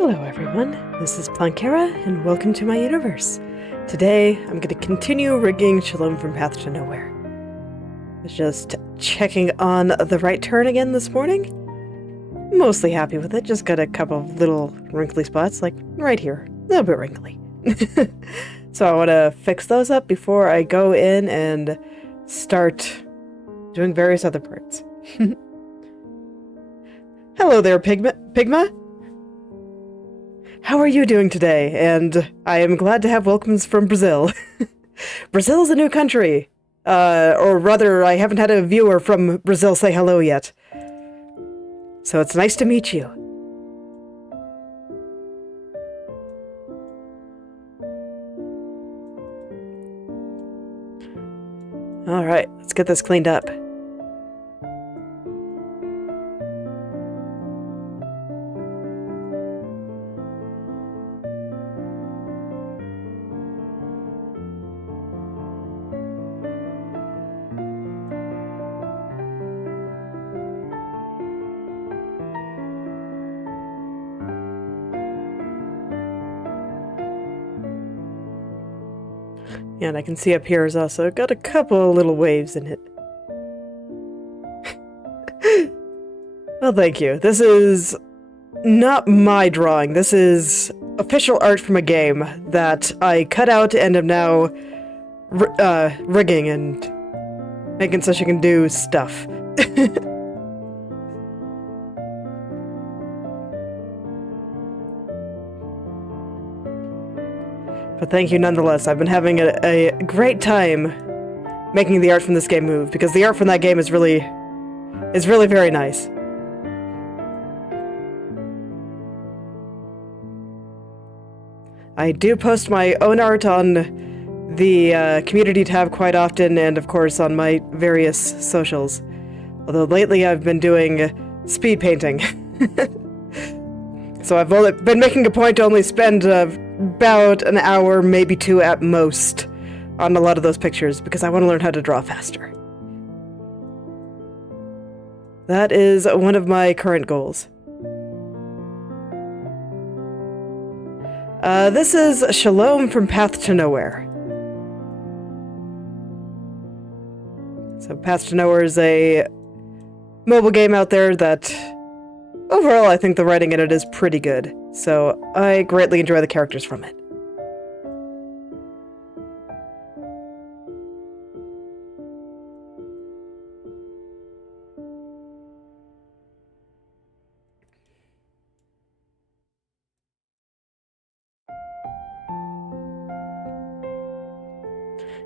Hello everyone, this is Plankera, and welcome to my universe. Today, I'm going to continue rigging Shalom from Path to Nowhere. I was just checking on the right turn again this morning. Mostly happy with it, just got a couple of little wrinkly spots, like right here. A little bit wrinkly. So I want to fix those up before I go in and start doing various other parts. Hello there, Pigma! How are you doing today? And I am glad to have welcomes from Brazil. Brazil is a new country. Or rather, I haven't had a viewer from Brazil say hello yet. So it's nice to meet you. Alright, let's get this cleaned up. Yeah, and I can see up here is also got a couple of little waves in it. Well, thank you. This is not my drawing. This is official art from a game that I cut out and am now rigging and making so she can do stuff. But thank you nonetheless. I've been having a great time making the art from this game move, because the art from that game is really very nice. I do post my own art on the community tab quite often, and of course on my various socials. Although lately I've been doing speed painting. So I've only been making a point to only spend about an hour, maybe two at most, on a lot of those pictures, because I want to learn how to draw faster. That is one of my current goals. This is Shalom from Path to Nowhere. So Path to Nowhere is a mobile game out there that, overall, I think the writing in it is pretty good. So I greatly enjoy the characters from it.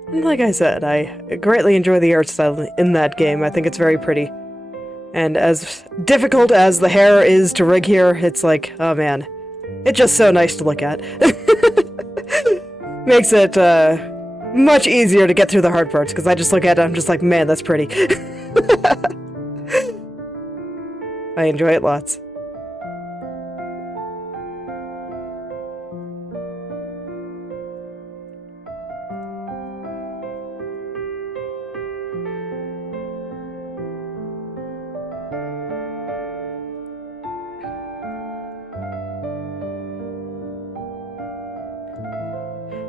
And like I said, I greatly enjoy the art style in that game. I think it's very pretty. And as difficult as the hair is to rig here, it's like, oh man, it's just so nice to look at. Makes it much easier to get through the hard parts, because I just look at it and I'm just like, man, that's pretty. I enjoy it lots.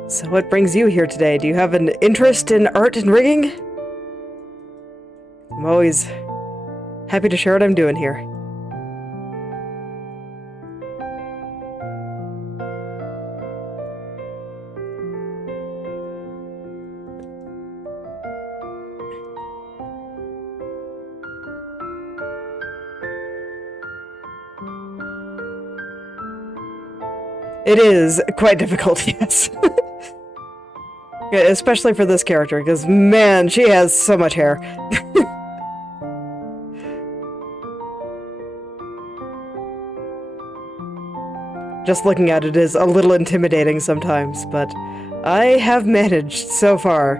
So what brings you here today? Do you have an interest in art and rigging? I'm always happy to share what I'm doing here. It is quite difficult, yes. Especially for this character, because man, she has so much hair. Just looking at it is a little intimidating sometimes, but I have managed so far.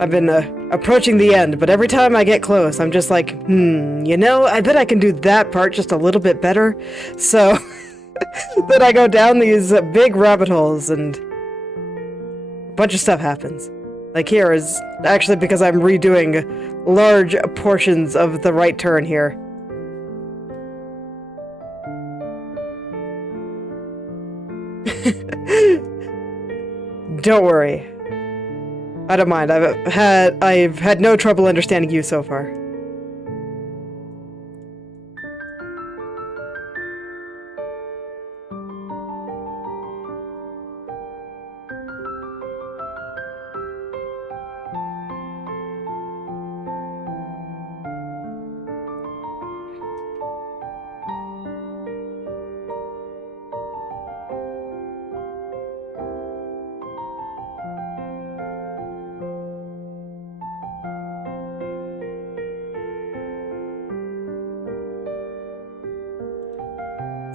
I've been approaching the end, but every time I get close, I'm just like, you know, I bet I can do that part just a little bit better. So then I go down these big rabbit holes and bunch of stuff happens. Like here is actually because I'm redoing large portions of the right turn here. Don't worry. I don't mind. I've had no trouble understanding you so far.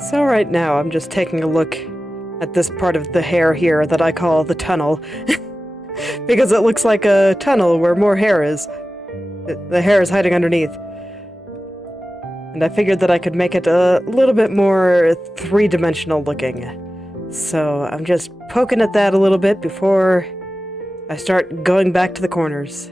So right now, I'm just taking a look at this part of the hair here that I call the tunnel. Because it looks like a tunnel where more hair is. The hair is hiding underneath. And I figured that I could make it a little bit more three-dimensional looking. So I'm just poking at that a little bit before I start going back to the corners.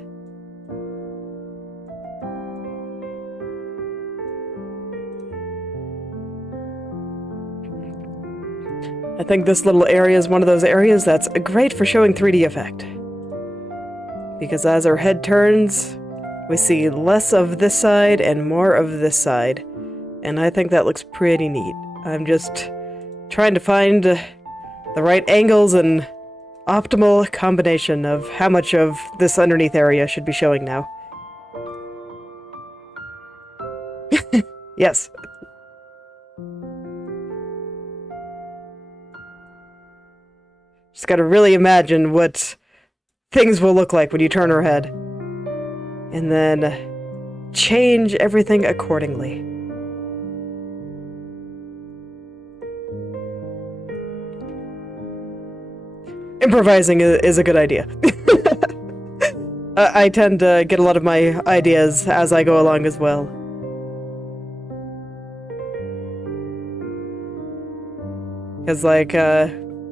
I think this little area is one of those areas that's great for showing 3D effect. Because as our head turns, we see less of this side and more of this side. And I think that looks pretty neat. I'm just trying to find the right angles and optimal combination of how much of this underneath area should be showing now. Yes. Just gotta really imagine what things will look like when you turn her head. And then change everything accordingly. Improvising is a good idea. I tend to get a lot of my ideas as I go along as well. Because like,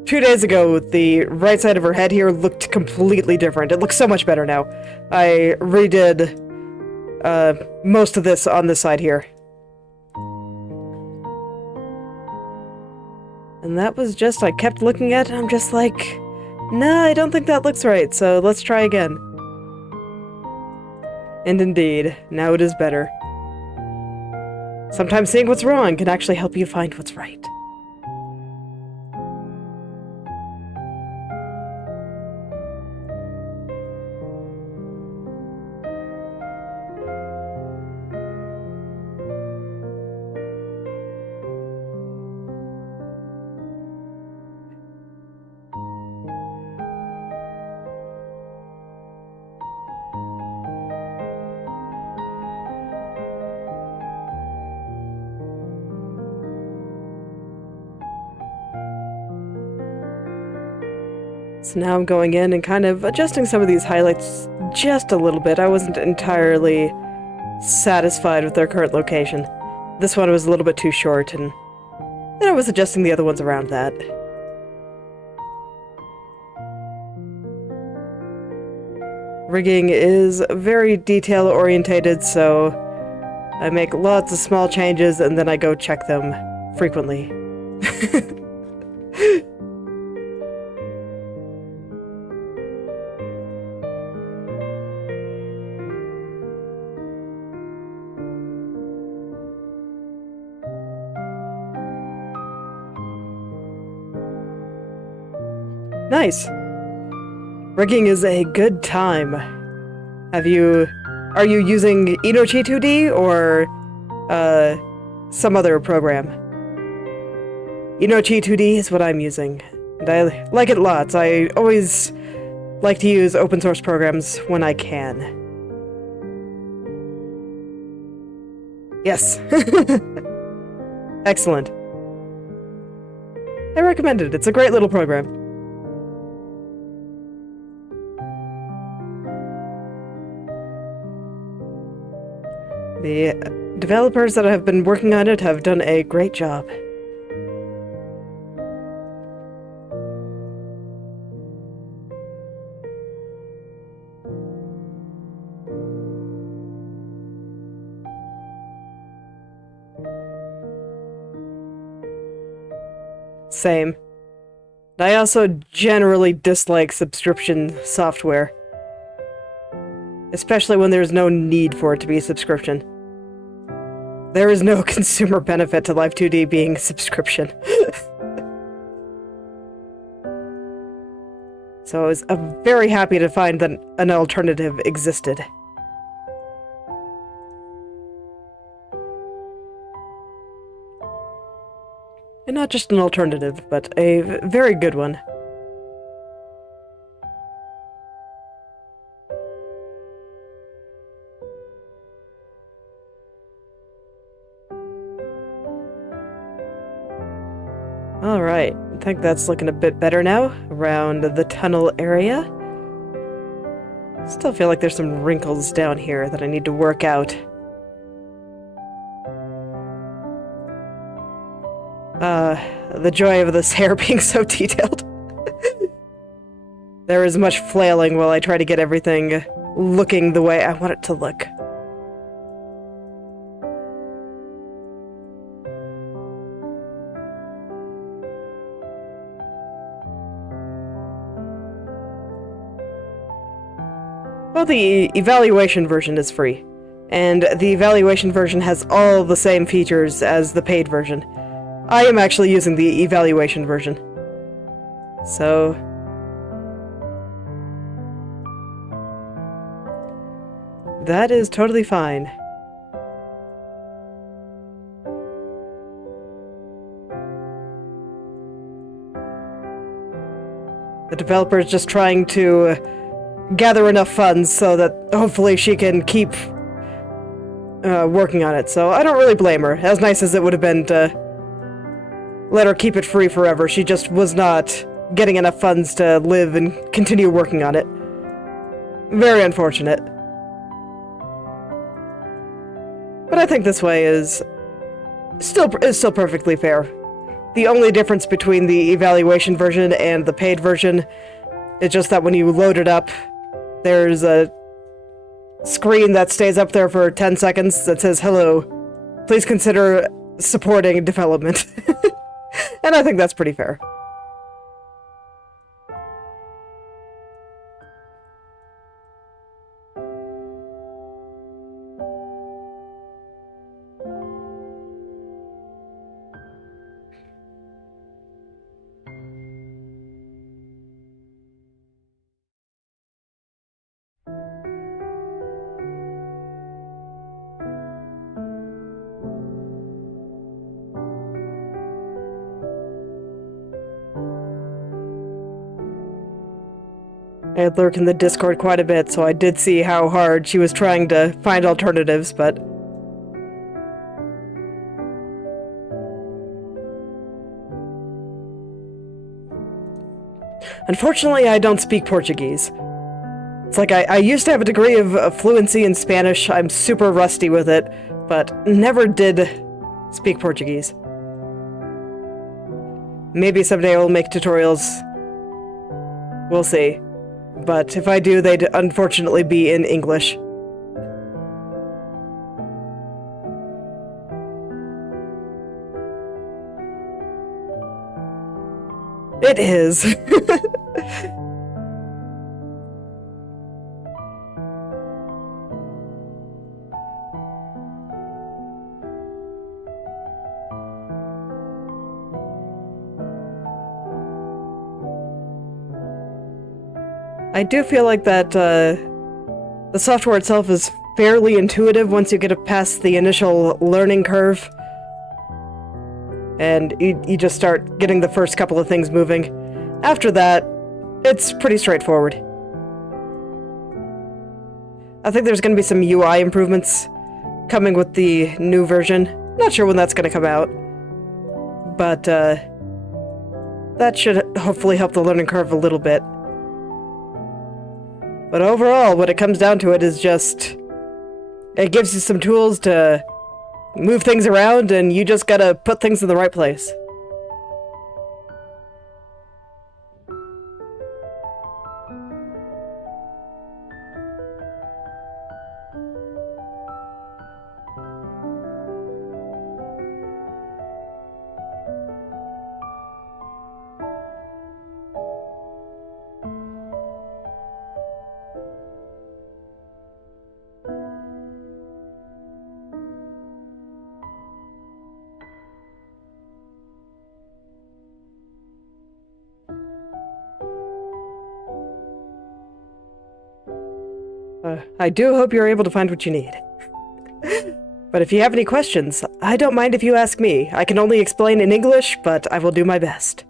2 days ago, the right side of her head here looked completely different. It looks so much better now. I redid most of this on this side here. And that was just, I kept looking at it, and I'm just like, nah, I don't think that looks right, so let's try again. And indeed, now it is better. Sometimes seeing what's wrong can actually help you find what's right. So now I'm going in and kind of adjusting some of these highlights just a little bit. I wasn't entirely satisfied with their current location. This one was a little bit too short, and then I was adjusting the other ones around that. Rigging is very detail-orientated, so I make lots of small changes and then I go check them frequently. Nice. Rigging is a good time. Are you using Inochi2D or some other program? Inochi2D is what I'm using, and I like it lots. I always like to use open source programs when I can. Yes. Excellent. I recommend it. It's a great little program. The developers that have been working on it have done a great job. Same. I also generally dislike subscription software. Especially when there's no need for it to be a subscription. There is no consumer benefit to Live2D being a subscription. So I was very happy to find that an alternative existed. And not just an alternative, but a very good one. Alright, I think that's looking a bit better now, around the tunnel area. Still feel like there's some wrinkles down here that I need to work out. The joy of this hair being so detailed. There is much flailing while I try to get everything looking the way I want it to look. Well, the evaluation version is free, and the evaluation version has all the same features as the paid version. I am actually using the evaluation version. So... that is totally fine. The developer is just trying to gather enough funds so that hopefully she can keep working on it. So I don't really blame her. As nice as it would have been to let her keep it free forever, she just was not getting enough funds to live and continue working on it. Very unfortunate. But I think this way is still perfectly fair. The only difference between the evaluation version and the paid version is just that when you load it up, there's a screen that stays up there for 10 seconds that says, "Hello, please consider supporting development." And I think that's pretty fair. I lurk in the Discord quite a bit, so I did see how hard she was trying to find alternatives, but... Unfortunately, I don't speak Portuguese. It's like I used to have a degree of fluency in Spanish. I'm super rusty with it, but never did speak Portuguese. Maybe someday I will make tutorials. We'll see. But if I do, they'd unfortunately be in English. It is. I do feel like that the software itself is fairly intuitive once you get past the initial learning curve. And you just start getting the first couple of things moving. After that, it's pretty straightforward. I think there's going to be some UI improvements coming with the new version. Not sure when that's going to come out. But that should hopefully help the learning curve a little bit. But overall, what it comes down to it is just... it gives you some tools to move things around, and you just gotta put things in the right place. I do hope you're able to find what you need. But if you have any questions, I don't mind if you ask me. I can only explain in English, but I will do my best.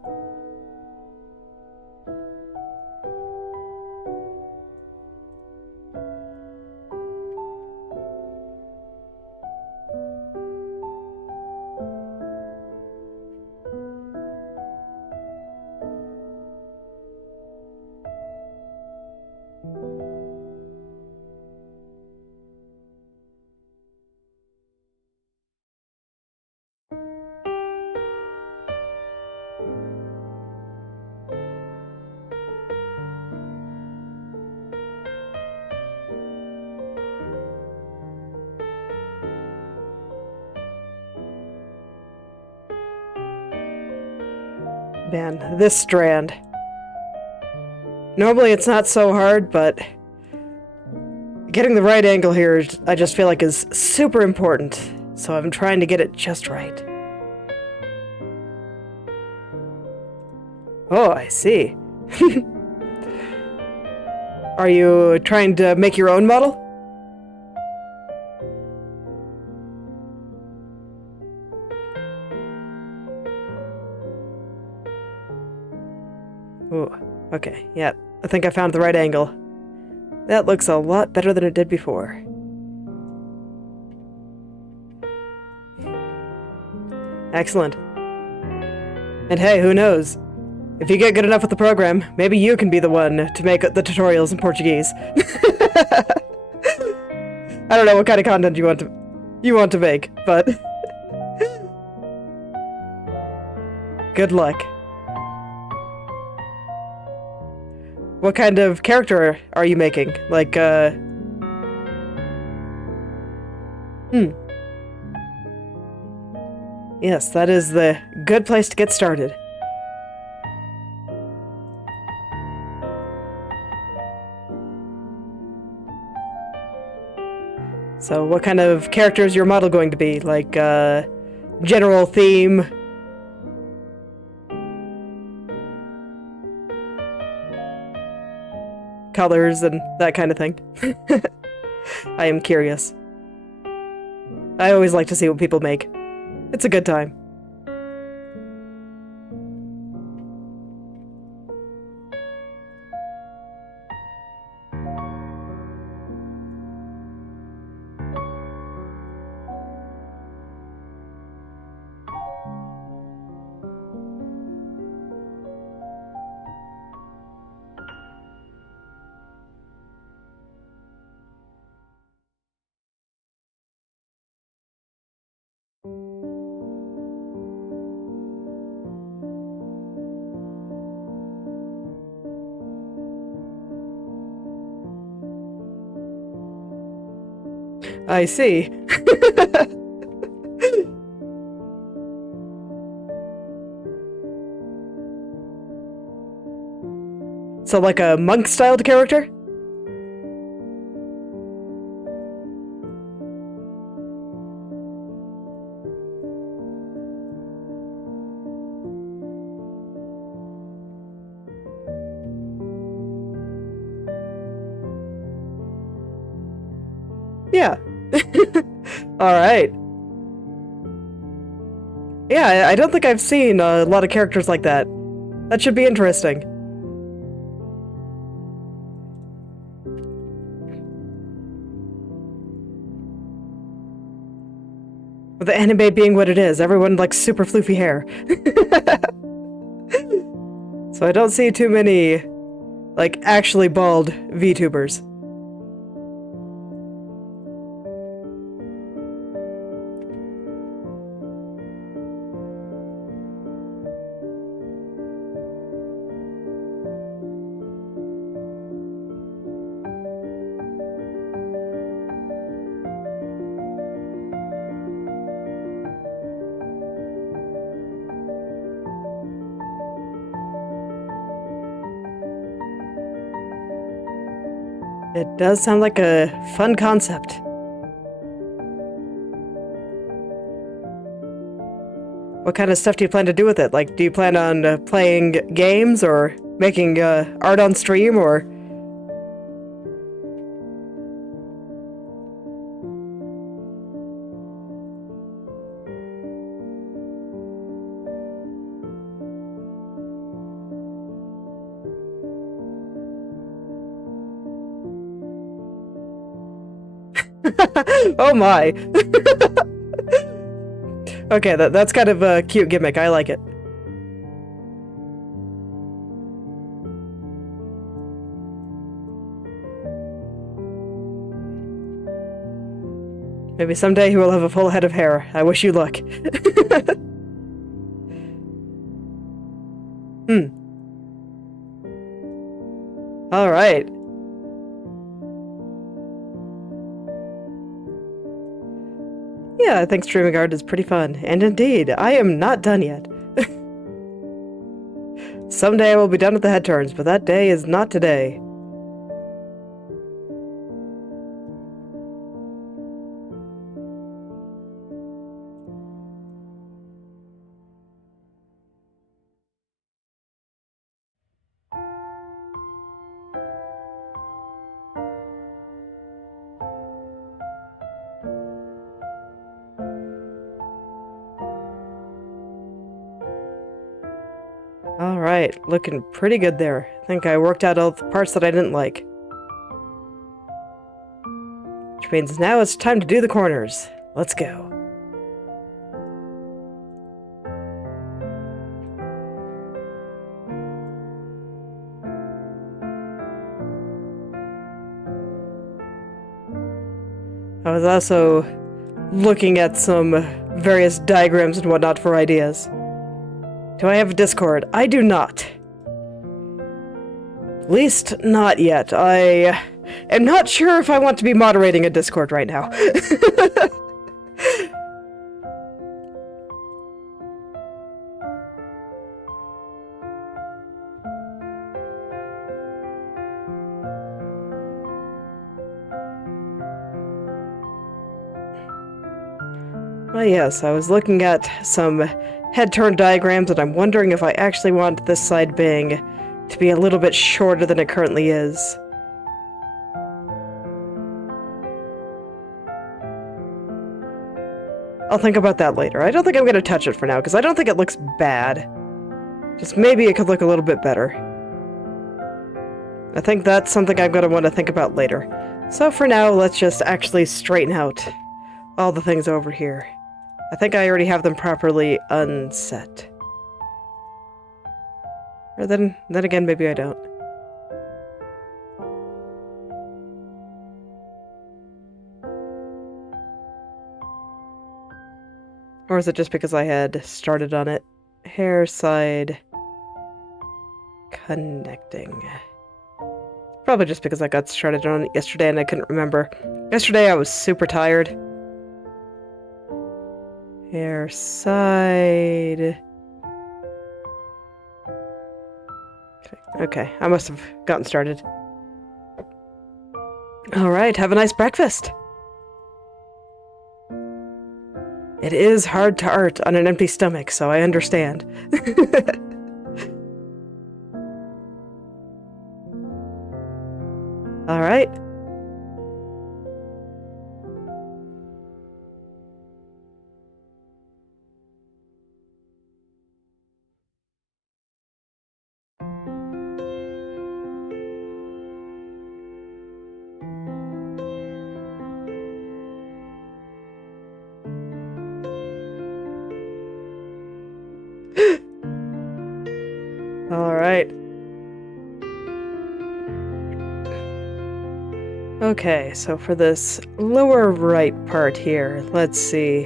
Man, this strand. Normally it's not so hard, but getting the right angle here, I just feel like is super important. So I'm trying to get it just right. Oh, I see. Are you trying to make your own model? Oh, okay, yeah, I think I found the right angle. That looks a lot better than it did before. Excellent. And hey, who knows? If you get good enough with the program, maybe you can be the one to make the tutorials in Portuguese. I don't know what kind of content you want to make, but good luck. What kind of character are you making? Like, Yes, that is the good place to get started. So, what kind of character is your model going to be? Like, general theme? Colors and that kind of thing. I am curious. I always like to see what people make. It's a good time. I see. So like a monk-styled character? Yeah. Alright. Yeah, I don't think I've seen a lot of characters like that. That should be interesting. With the anime being what it is, everyone likes super floofy hair. So I don't see too many, like, actually bald VTubers. It does sound like a fun concept. What kind of stuff do you plan to do with it? Like, do you plan on playing games or making art on stream or... Oh my. Okay, that's kind of a cute gimmick. I like it. Maybe someday he will have a full head of hair. I wish you luck. All right. Yeah, I think streaming art is pretty fun. And indeed, I am not done yet. Someday I will be done with the head turns, but that day is not today. Alright, looking pretty good there. I think I worked out all the parts that I didn't like. Which means now it's time to do the corners. Let's go. I was also looking at some various diagrams and whatnot for ideas. Do I have a Discord? I do not. At least not yet. I am not sure if I want to be moderating a Discord right now. Well, yes, I was looking at some head-turn diagrams, and I'm wondering if I actually want this side bang to be a little bit shorter than it currently is. I'll think about that later. I don't think I'm going to touch it for now, because I don't think it looks bad. Just maybe it could look a little bit better. I think that's something I'm going to want to think about later. So for now, let's just actually straighten out all the things over here. I think I already have them properly unset. Or then again, maybe I don't. Or is it just because I had started on it? Hair side connecting. Probably just because I got started on it yesterday and I couldn't remember. Yesterday I was super tired. Hair side. Okay, I must have gotten started. Alright, have a nice breakfast. It is hard to art on an empty stomach, so I understand. Alright. Alright. Okay, so for this lower right part here, let's see.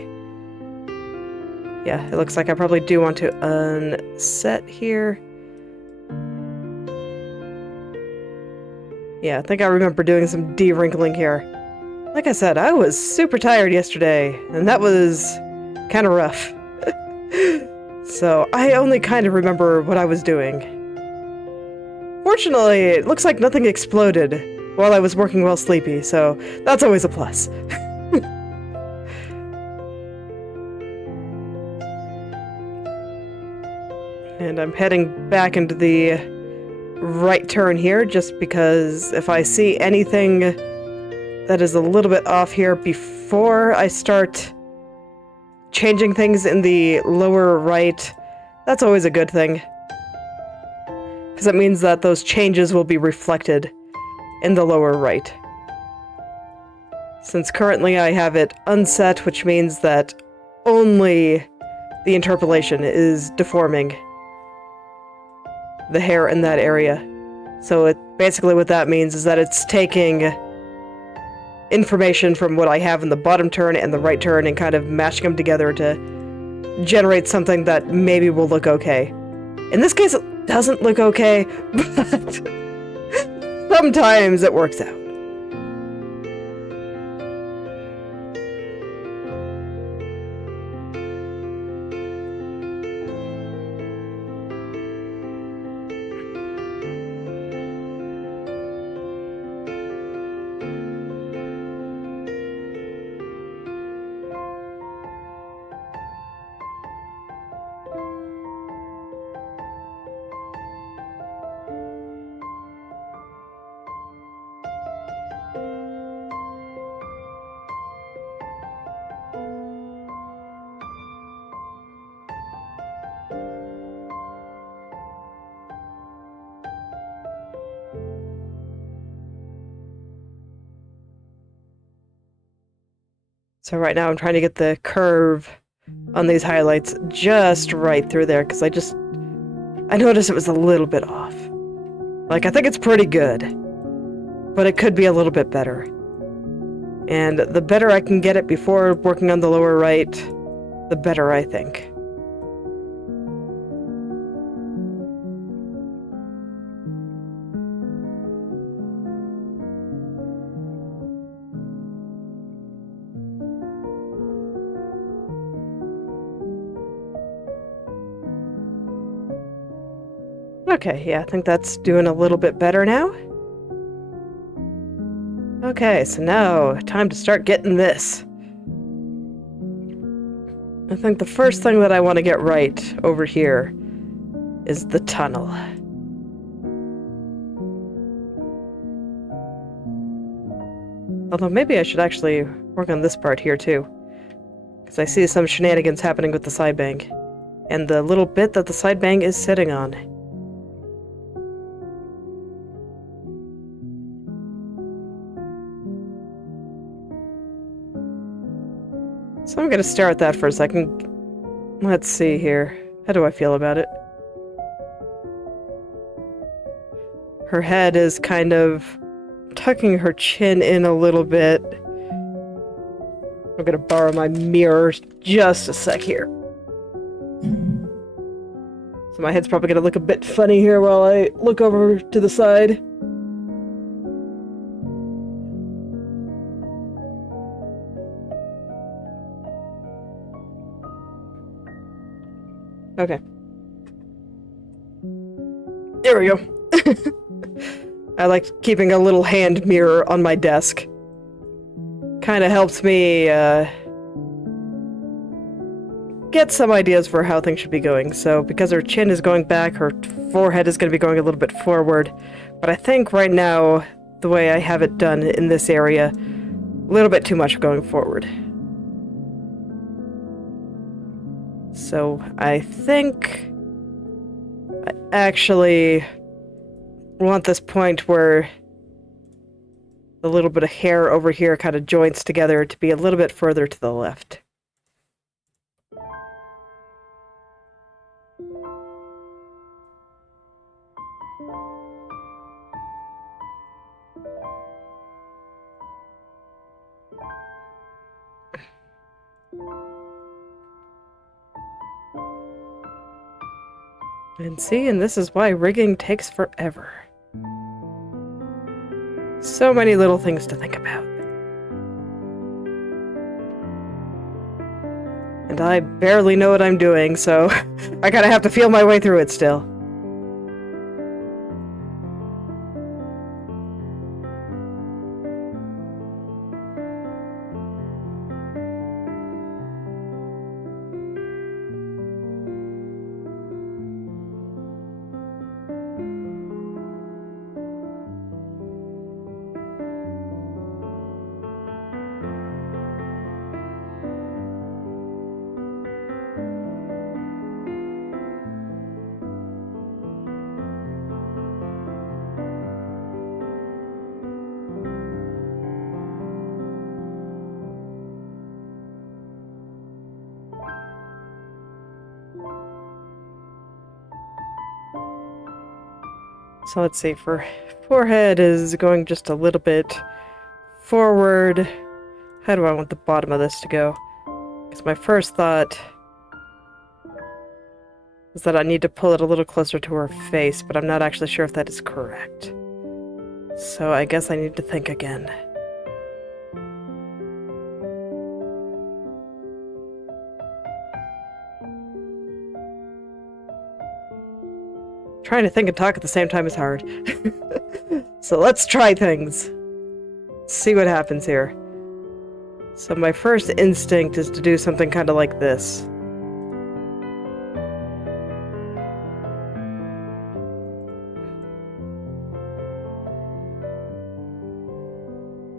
Yeah, it looks like I probably do want to unset here. Yeah, I think I remember doing some de-wrinkling here. Like I said, I was super tired yesterday, and that was kind of rough. So I only kind of remember what I was doing. Fortunately, it looks like nothing exploded while I was working while sleepy, so that's always a plus. And I'm heading back into the right turn here, just because if I see anything that is a little bit off here before I start changing things in the lower right, that's always a good thing. Because it means that those changes will be reflected in the lower right. Since currently I have it unset, which means that only the interpolation is deforming the hair in that area. So basically what that means is that it's taking information from what I have in the bottom turn and the right turn and kind of mashing them together to generate something that maybe will look okay. In this case, it doesn't look okay, but sometimes it works out. So right now I'm trying to get the curve on these highlights just right through there, because I noticed it was a little bit off. Like, I think it's pretty good, but it could be a little bit better. And the better I can get it before working on the lower right, the better, I think. Okay, yeah, I think that's doing a little bit better now. Okay, so now, time to start getting this. I think the first thing that I want to get right over here is the tunnel. Although maybe I should actually work on this part here too, because I see some shenanigans happening with the side bang, and the little bit that the side bang is sitting on. So I'm going to stare at that for a second. Let's see here. How do I feel about it? Her head is kind of tucking her chin in a little bit. I'm going to borrow my mirror just a sec here. So my head's probably going to look a bit funny here while I look over to the side. Okay. There we go. I like keeping a little hand mirror on my desk. Kind of helps me, get some ideas for how things should be going. So, because her chin is going back, her forehead is going to be going a little bit forward. But I think right now, the way I have it done in this area, a little bit too much going forward. So, I think I actually want this point where the little bit of hair over here kind of joints together to be a little bit further to the left. And see, and this is why rigging takes forever. So many little things to think about. And I barely know what I'm doing, so I kind of have to feel my way through it still. So let's see, for forehead is going just a little bit forward. How do I want the bottom of this to go? Because my first thought is that I need to pull it a little closer to her face, but I'm not actually sure if that is correct. So I guess I need to think again. Trying to think and talk at the same time is hard. So let's try things. See what happens here. So my first instinct is to do something kind of like this.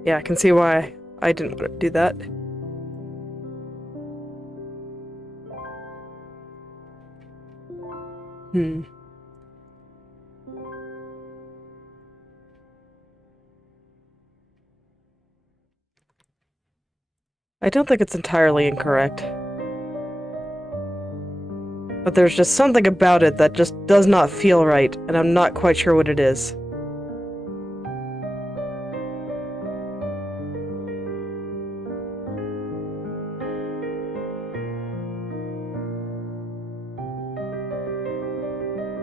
Yeah, I can see why I didn't want to do that. I don't think it's entirely incorrect. But there's just something about it that just does not feel right, and I'm not quite sure what it is.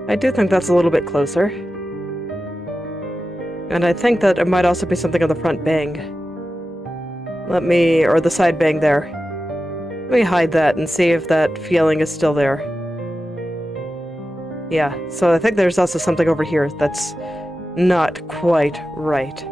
I do think that's a little bit closer. And I think that it might also be something on the front bang. Or the side bang there. Let me hide that and see if that feeling is still there. Yeah, so I think there's also something over here that's not quite right.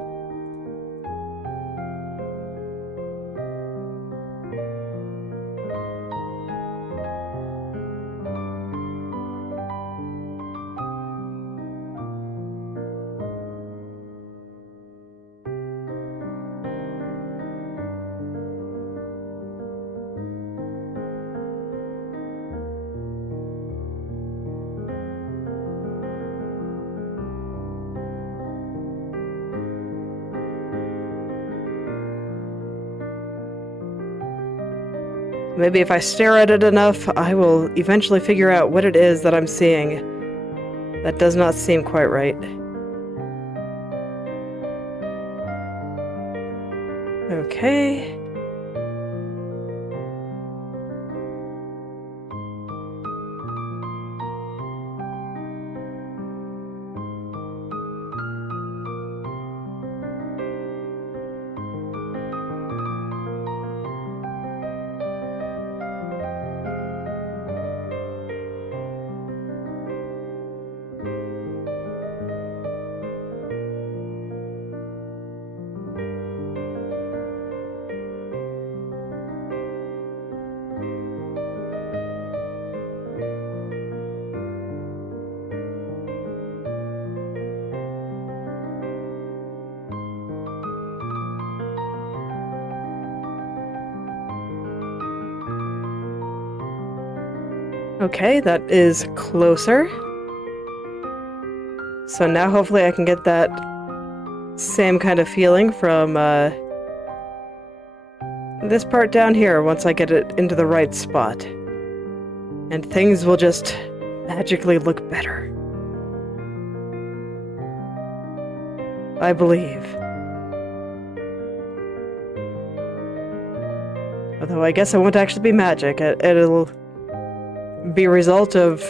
Maybe if I stare at it enough, I will eventually figure out what it is that I'm seeing. That does not seem quite right. Okay. Okay, that is closer. So now hopefully I can get that same kind of feeling from this part down here once I get it into the right spot. And things will just magically look better. I believe. Although I guess it won't actually be magic. It'll be a result of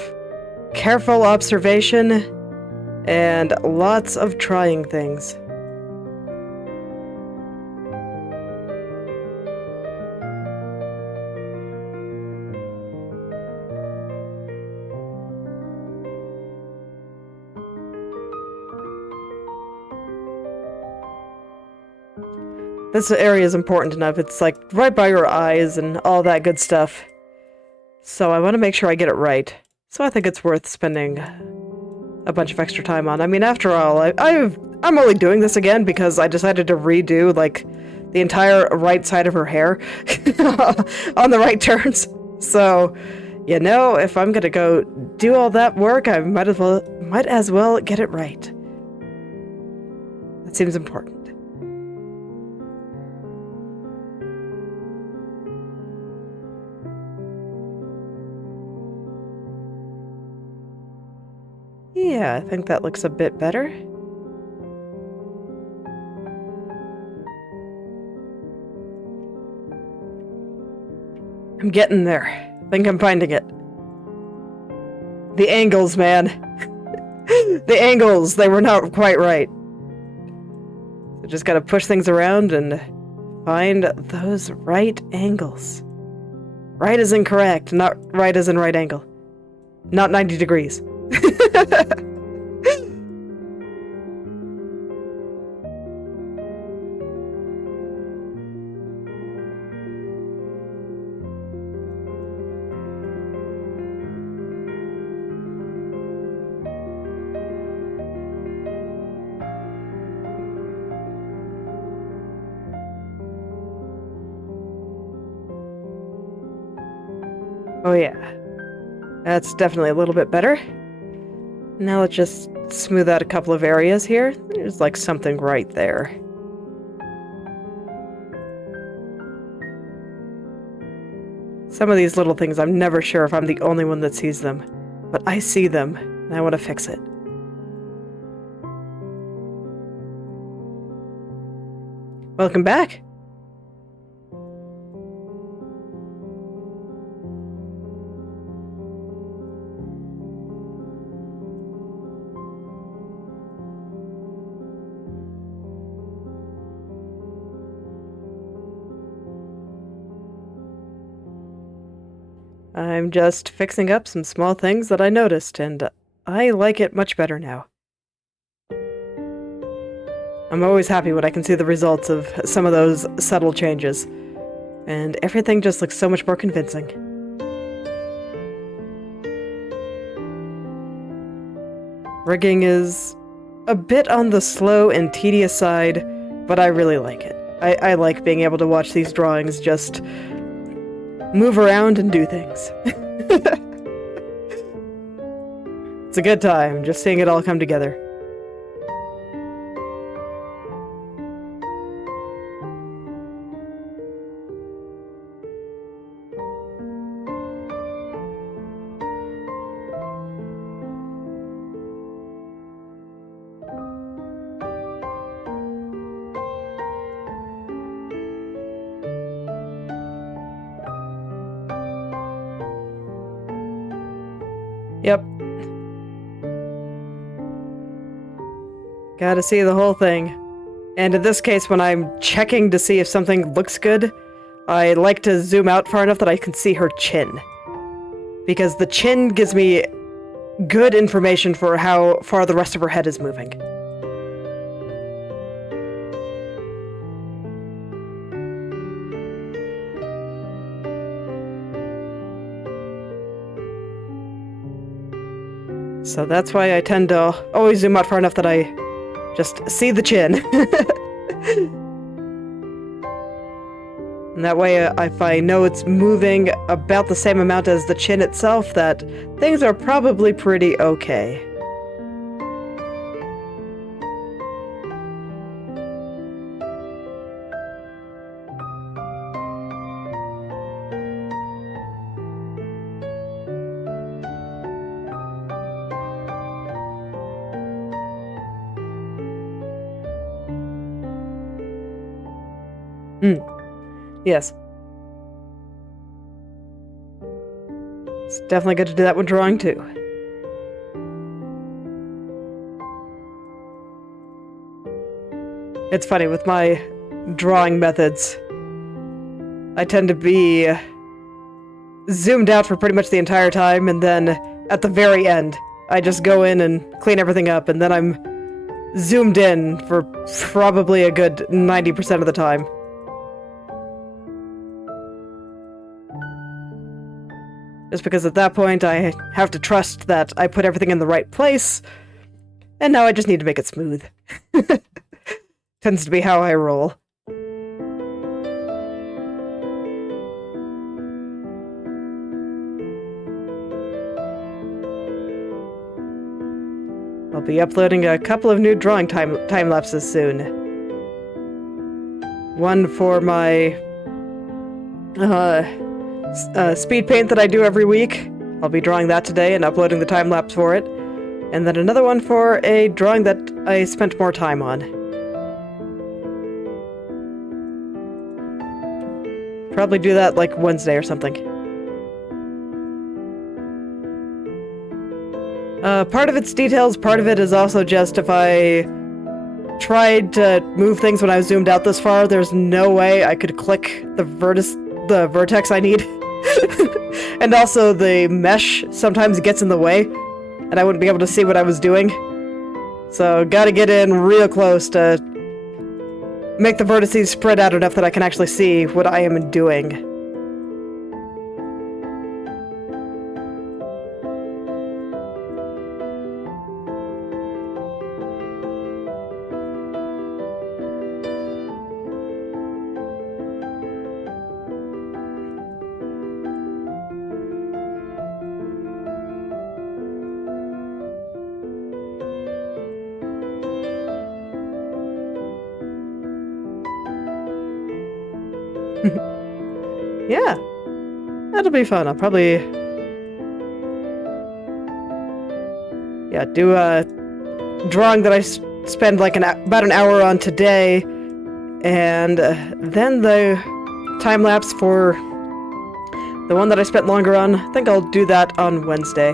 careful observation and lots of trying things. This area is important enough. It's like right by your eyes and all that good stuff. So I want to make sure I get it right. So I think it's worth spending a bunch of extra time on. I mean, after all, I'm only doing this again because I decided to redo, like, the entire right side of her hair on the right turns. So, you know, if I'm gonna go do all that work, I might as well get it right. That seems important. Yeah, I think that looks a bit better. I'm getting there. I think I'm finding it. The angles, man. The angles, they were not quite right. So just gotta push things around and find those right angles. Right as in correct, not right as in right angle. Not 90 degrees. Oh yeah, that's definitely a little bit better. Now let's just smooth out a couple of areas here. There's like something right there. Some of these little things, I'm never sure if I'm the only one that sees them, but I see them, and I want to fix it. Welcome back. I'm just fixing up some small things that I noticed, and I like it much better now. I'm always happy when I can see the results of some of those subtle changes, and everything just looks so much more convincing. Rigging is a bit on the slow and tedious side, but I really like it. I like being able to watch these drawings just move around and do things. It's a good time, just seeing it all come together. Yep. Gotta see the whole thing. And in this case, when I'm checking to see if something looks good, I like to zoom out far enough that I can see her chin. Because the chin gives me good information for how far the rest of her head is moving. So that's why I tend to always zoom out far enough that I just see the chin. And that way, if I know it's moving about the same amount as the chin itself, that things are probably pretty okay. Yes. It's definitely good to do that with drawing, too. It's funny, with my drawing methods, I tend to be zoomed out for pretty much the entire time, and then at the very end, I just go in and clean everything up, and then I'm zoomed in for probably a good 90% of the time. Just because at that point I have to trust that I put everything in the right place, and now I just need to make it smooth. Tends to be how I roll. I'll be uploading a couple of new drawing time lapses soon. One for my speed paint that I do every week. I'll be drawing that today and uploading the time-lapse for it. And then another one for a drawing that I spent more time on. Probably do that like Wednesday or something. Part of it's details, part of it is also just if I tried to move things when I was zoomed out this far, there's no way I could click the vertex I need. And also the mesh sometimes gets in the way, and I wouldn't be able to see what I was doing. So gotta get in real close to make the vertices spread out enough that I can actually see what I am doing. Yeah, that'll be fun. I'll probably, yeah, do a drawing that I spend like about an hour on today, and then the time lapse for the one that I spent longer on. I think I'll do that on Wednesday,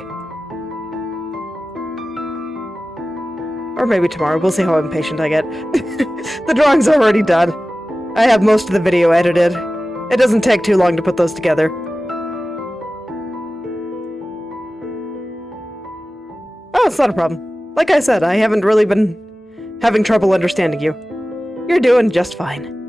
or maybe tomorrow. We'll see how impatient I get. The drawing's already done. I have most of the video edited. It doesn't take too long to put those together. Oh, it's not a problem. Like I said, I haven't really been having trouble understanding you. You're doing just fine.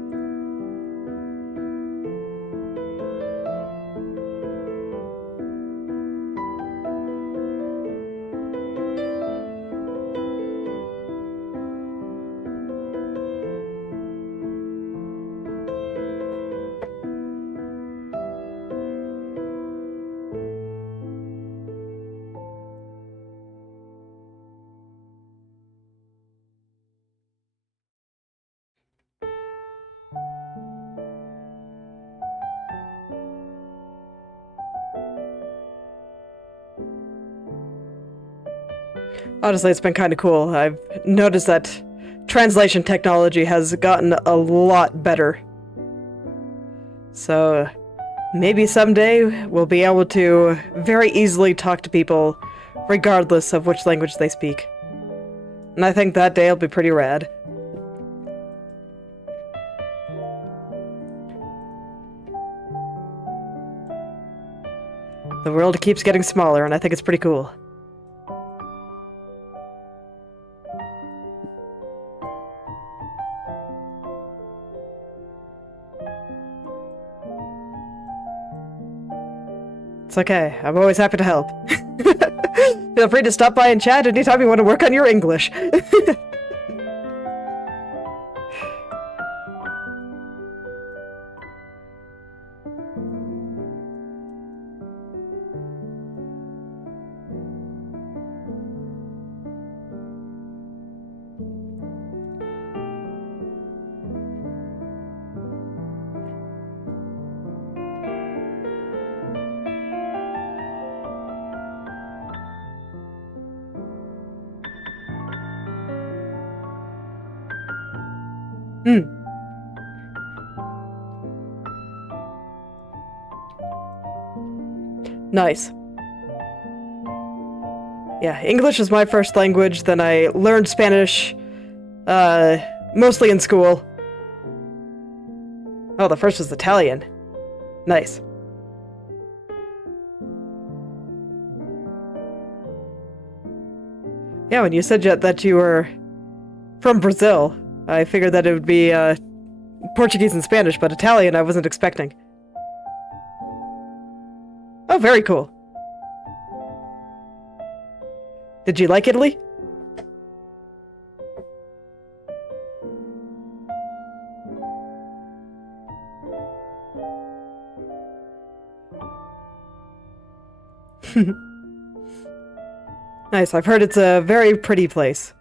Honestly, it's been kind of cool. I've noticed that translation technology has gotten a lot better. So maybe someday we'll be able to very easily talk to people regardless of which language they speak. And I think that day will be pretty rad. The world keeps getting smaller, and I think it's pretty cool. It's okay. I'm always happy to help. Feel free to stop by and chat anytime you want to work on your English. Hmm. Nice. Yeah, English is my first language, then I learned Spanish, mostly in school. Oh, the first was Italian. Nice. Yeah, when you said that you were from Brazil, I figured that it would be, Portuguese and Spanish, but Italian I wasn't expecting. Oh, very cool. Did you like Italy? Nice, I've heard it's a very pretty place.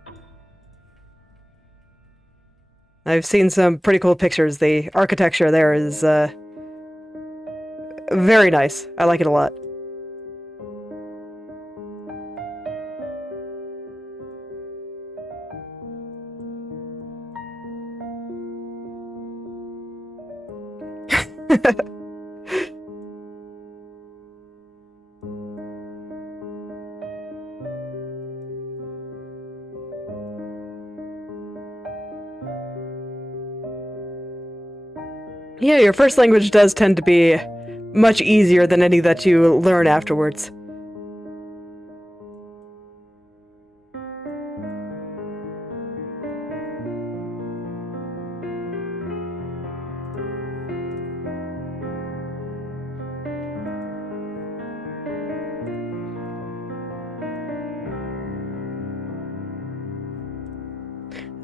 I've seen some pretty cool pictures. The architecture there is, very nice. I like it a lot. Yeah, your first language does tend to be much easier than any that you learn afterwards.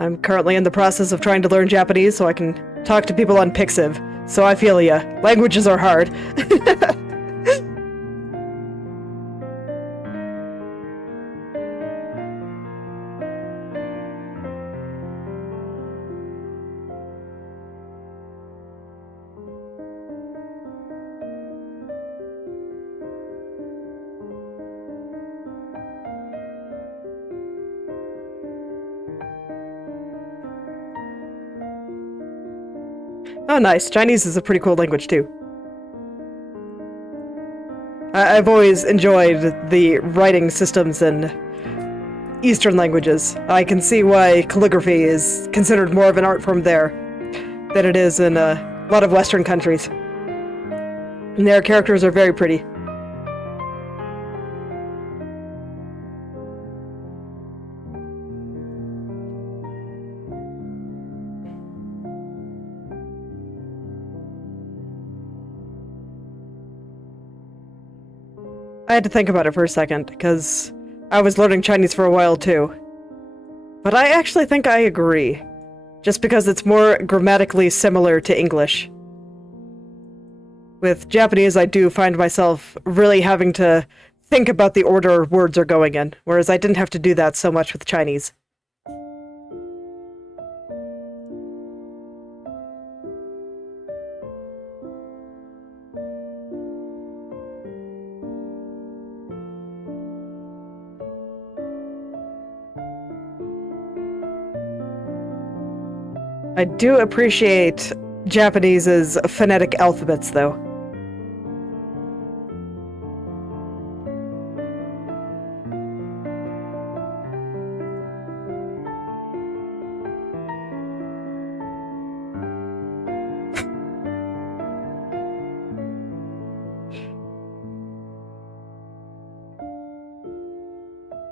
I'm currently in the process of trying to learn Japanese so I can talk to people on Pixiv, so I feel ya. Languages are hard. Oh, nice. Chinese is a pretty cool language, too. I've always enjoyed the writing systems in Eastern languages. I can see why calligraphy is considered more of an art form there than it is in a lot of Western countries. And their characters are very pretty. I had to think about it for a second, because I was learning Chinese for a while too. But I actually think I agree, just because it's more grammatically similar to English. With Japanese, I do find myself really having to think about the order words are going in, whereas I didn't have to do that so much with Chinese. I do appreciate Japanese's phonetic alphabets, though.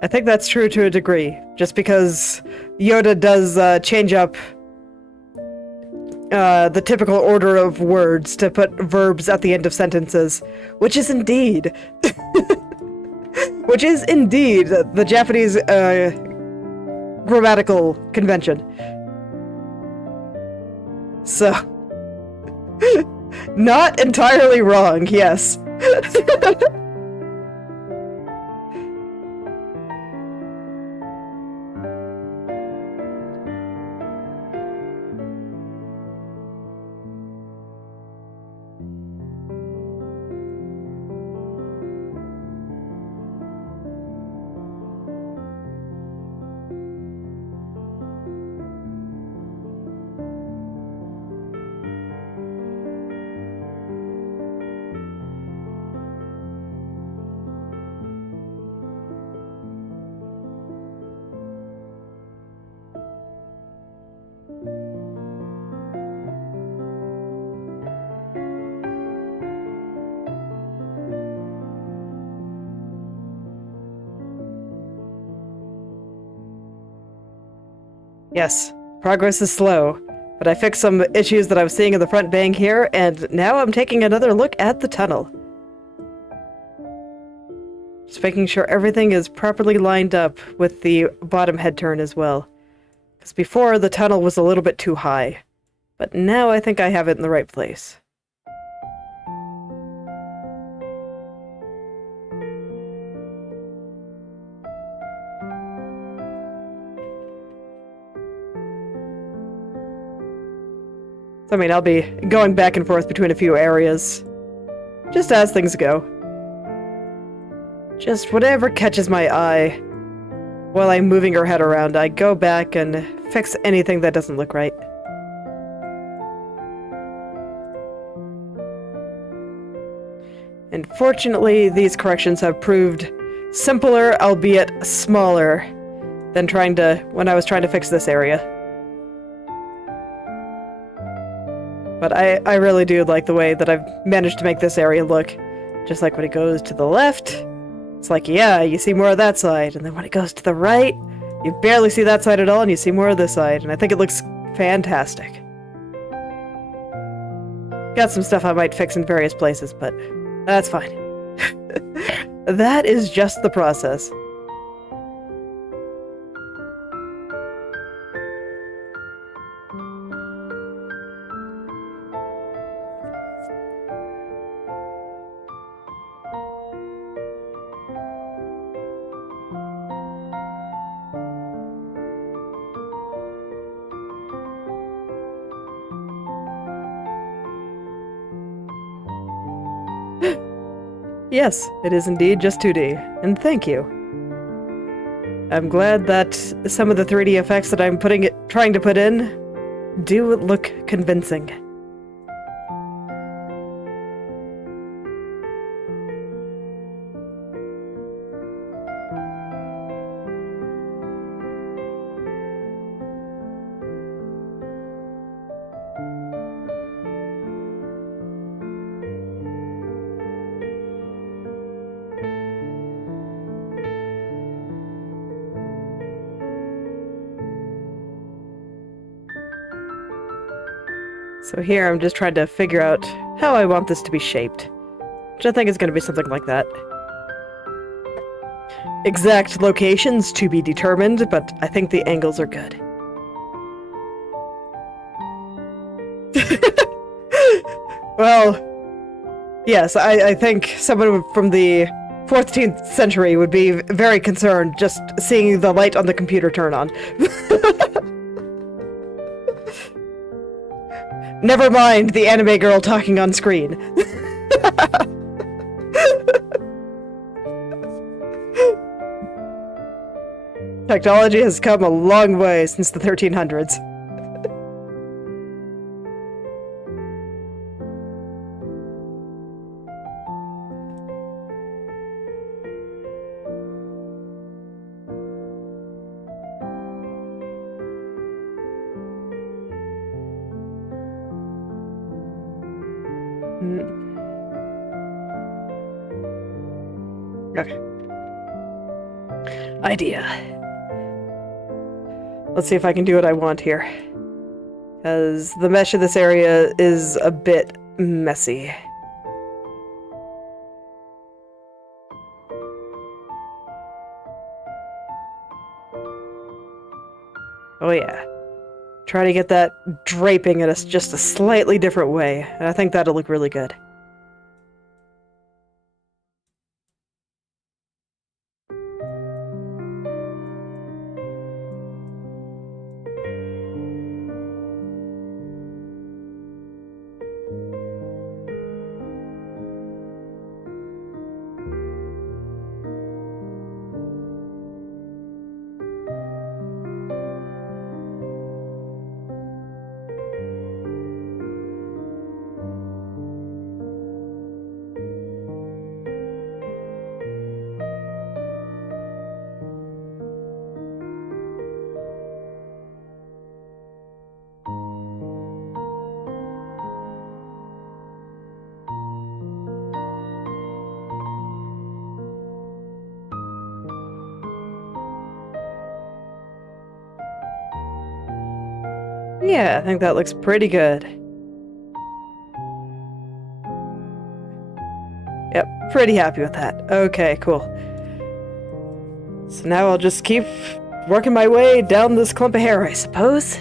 I think that's true to a degree, just because Yoda does change up the typical order of words to put verbs at the end of sentences, which is indeed the Japanese grammatical convention. So, not entirely wrong, yes. Yes, progress is slow, but I fixed some issues that I was seeing in the front bank here, and now I'm taking another look at the tunnel. Just making sure everything is properly lined up with the bottom head turn as well. Because before, the tunnel was a little bit too high. But now I think I have it in the right place. So, I mean, I'll be going back and forth between a few areas. Just as things go. Just whatever catches my eye. While I'm moving her head around, I go back and fix anything that doesn't look right. And fortunately, these corrections have proved simpler, albeit smaller, than when I was trying to fix this area. But I really do like the way that I've managed to make this area look. Just like when it goes to the left, it's like, yeah, you see more of that side. And then when it goes to the right, you barely see that side at all, and you see more of this side. And I think it looks fantastic. Got some stuff I might fix in various places, but that's fine. That is just the process. Yes, it is indeed just 2D, and thank you. I'm glad that some of the 3D effects that I'm trying to put in do look convincing. So here I'm just trying to figure out how I want this to be shaped, which I think is going to be something like that. Exact locations to be determined, but I think the angles are good. Well, yes, I think someone from the 14th century would be very concerned just seeing the light on the computer turn on. Never mind the anime girl talking on screen. Technology has come a long way since the 1300s. Okay. Idea. Let's see if I can do what I want here. Because the mesh of this area is a bit messy. Oh yeah. Try to get that draping in just a slightly different way, and I think that'll look really good. Yeah, I think that looks pretty good. Yep, pretty happy with that. Okay, cool. So now I'll just keep working my way down this clump of hair, I suppose.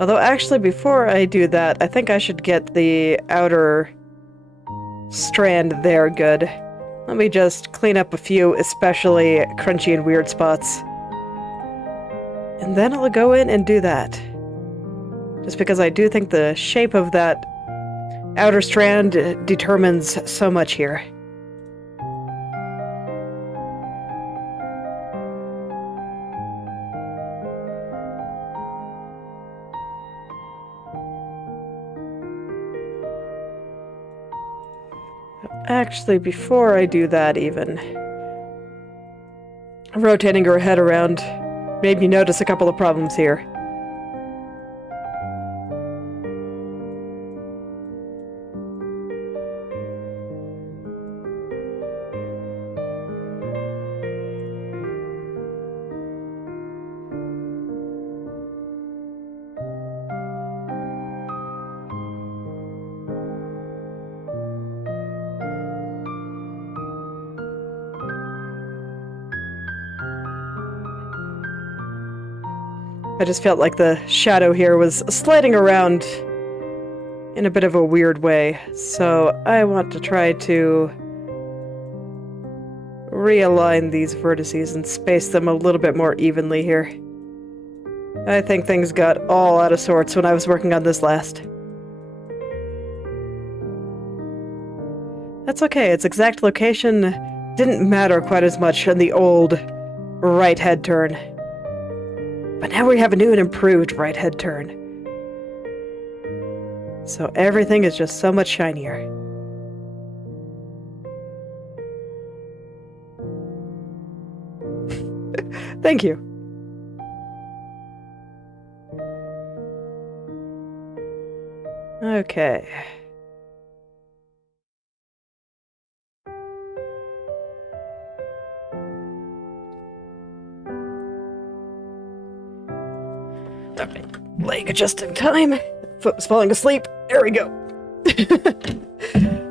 Although, actually, before I do that, I think I should get the outer strand there good. Let me just clean up a few especially crunchy and weird spots. And then I'll go in and do that. Just because I do think the shape of that outer strand determines so much here. Actually, before I do that even, rotating her head around made me notice a couple of problems here. I just felt like the shadow here was sliding around in a bit of a weird way, so I want to try to realign these vertices and space them a little bit more evenly here. I think things got all out of sorts when I was working on this last. That's okay, its exact location didn't matter quite as much in the old right head turn. But now we have a new and improved right head turn. So everything is just so much shinier. Thank you. Okay. Okay, laying it just in time. Foot was falling asleep. There we go.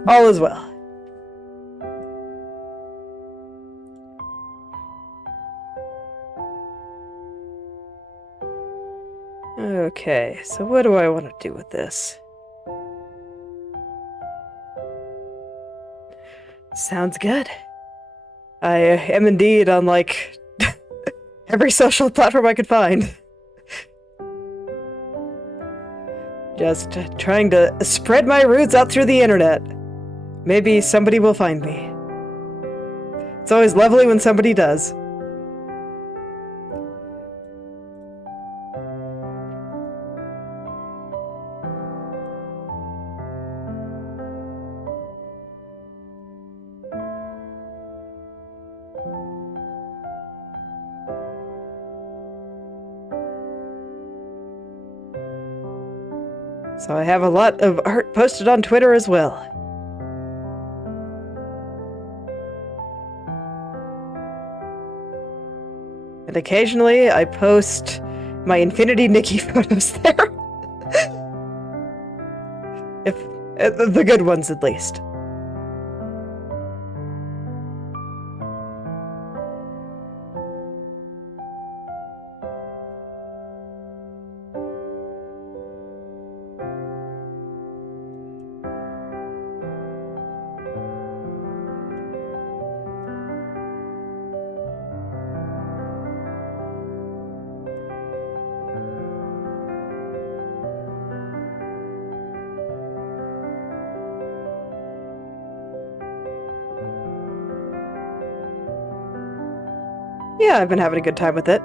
All is well. Okay, so what do I want to do with this? Sounds good. I am indeed on, like, every social platform I could find. Just trying to spread my roots out through the internet. Maybe somebody will find me. It's always lovely when somebody does. So I have a lot of art posted on Twitter as well. And occasionally I post my Infinity Nikki photos there. If the good ones at least. Yeah, I've been having a good time with it.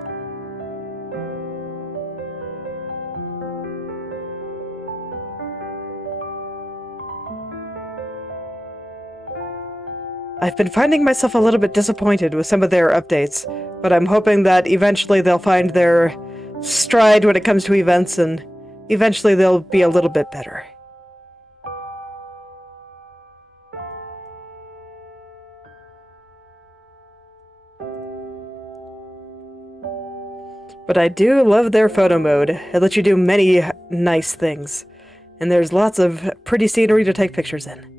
I've been finding myself a little bit disappointed with some of their updates, but I'm hoping that eventually they'll find their stride when it comes to events, and eventually they'll be a little bit better. But I do love their photo mode. It lets you do many nice things. And there's lots of pretty scenery to take pictures in.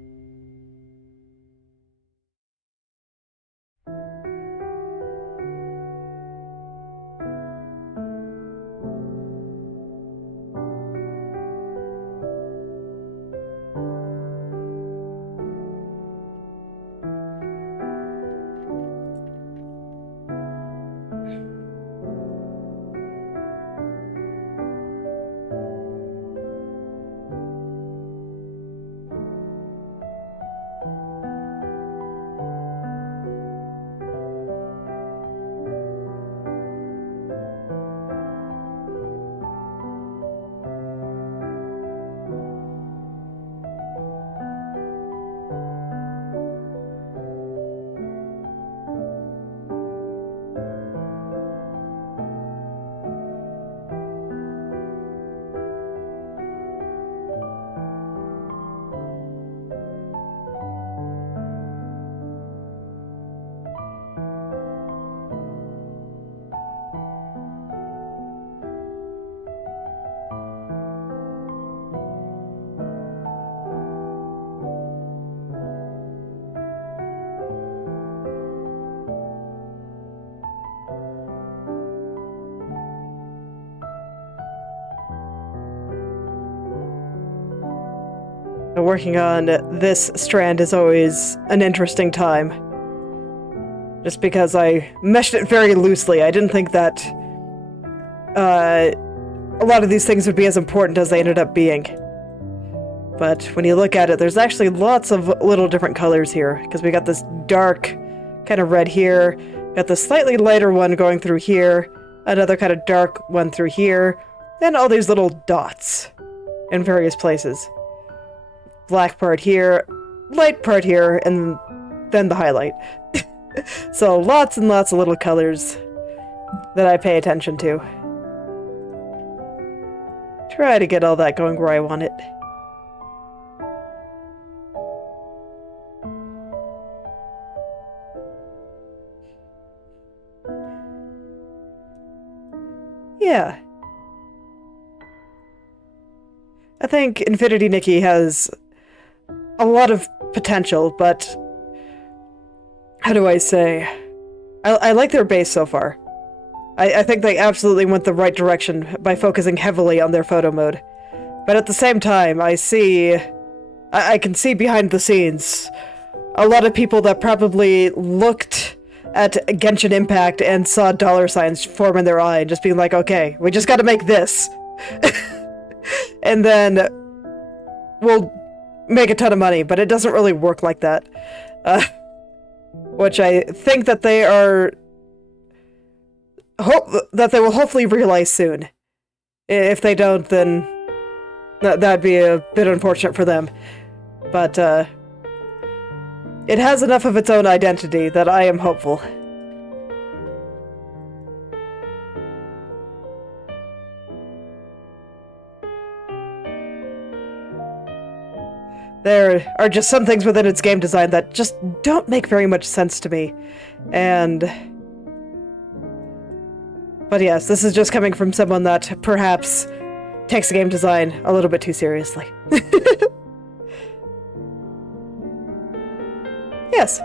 Working on this strand is always an interesting time. Just because I meshed it very loosely. I didn't think that a lot of these things would be as important as they ended up being. But when you look at it, there's actually lots of little different colors here. Because we got this dark kind of red here, got the slightly lighter one going through here, another kind of dark one through here, and all these little dots in various places. Black part here, light part here, and then the highlight. So lots and lots of little colors that I pay attention to. Try to get all that going where I want it. Yeah. I think Infinity Nikki has a lot of potential, but how do I say? I like their base so far. I think they absolutely went the right direction by focusing heavily on their photo mode. But at the same time, I can see behind the scenes a lot of people that probably looked at Genshin Impact and saw dollar signs form in their eye and just being like, okay, we just gotta make this. And then we'll make a ton of money, but it doesn't really work like that. Which I think that they are... that they will hopefully realize soon. If they don't, then that'd be a bit unfortunate for them. But, it has enough of its own identity that I am hopeful. There are just some things within its game design that just don't make very much sense to me. But yes, this is just coming from someone that perhaps takes game design a little bit too seriously. Yes.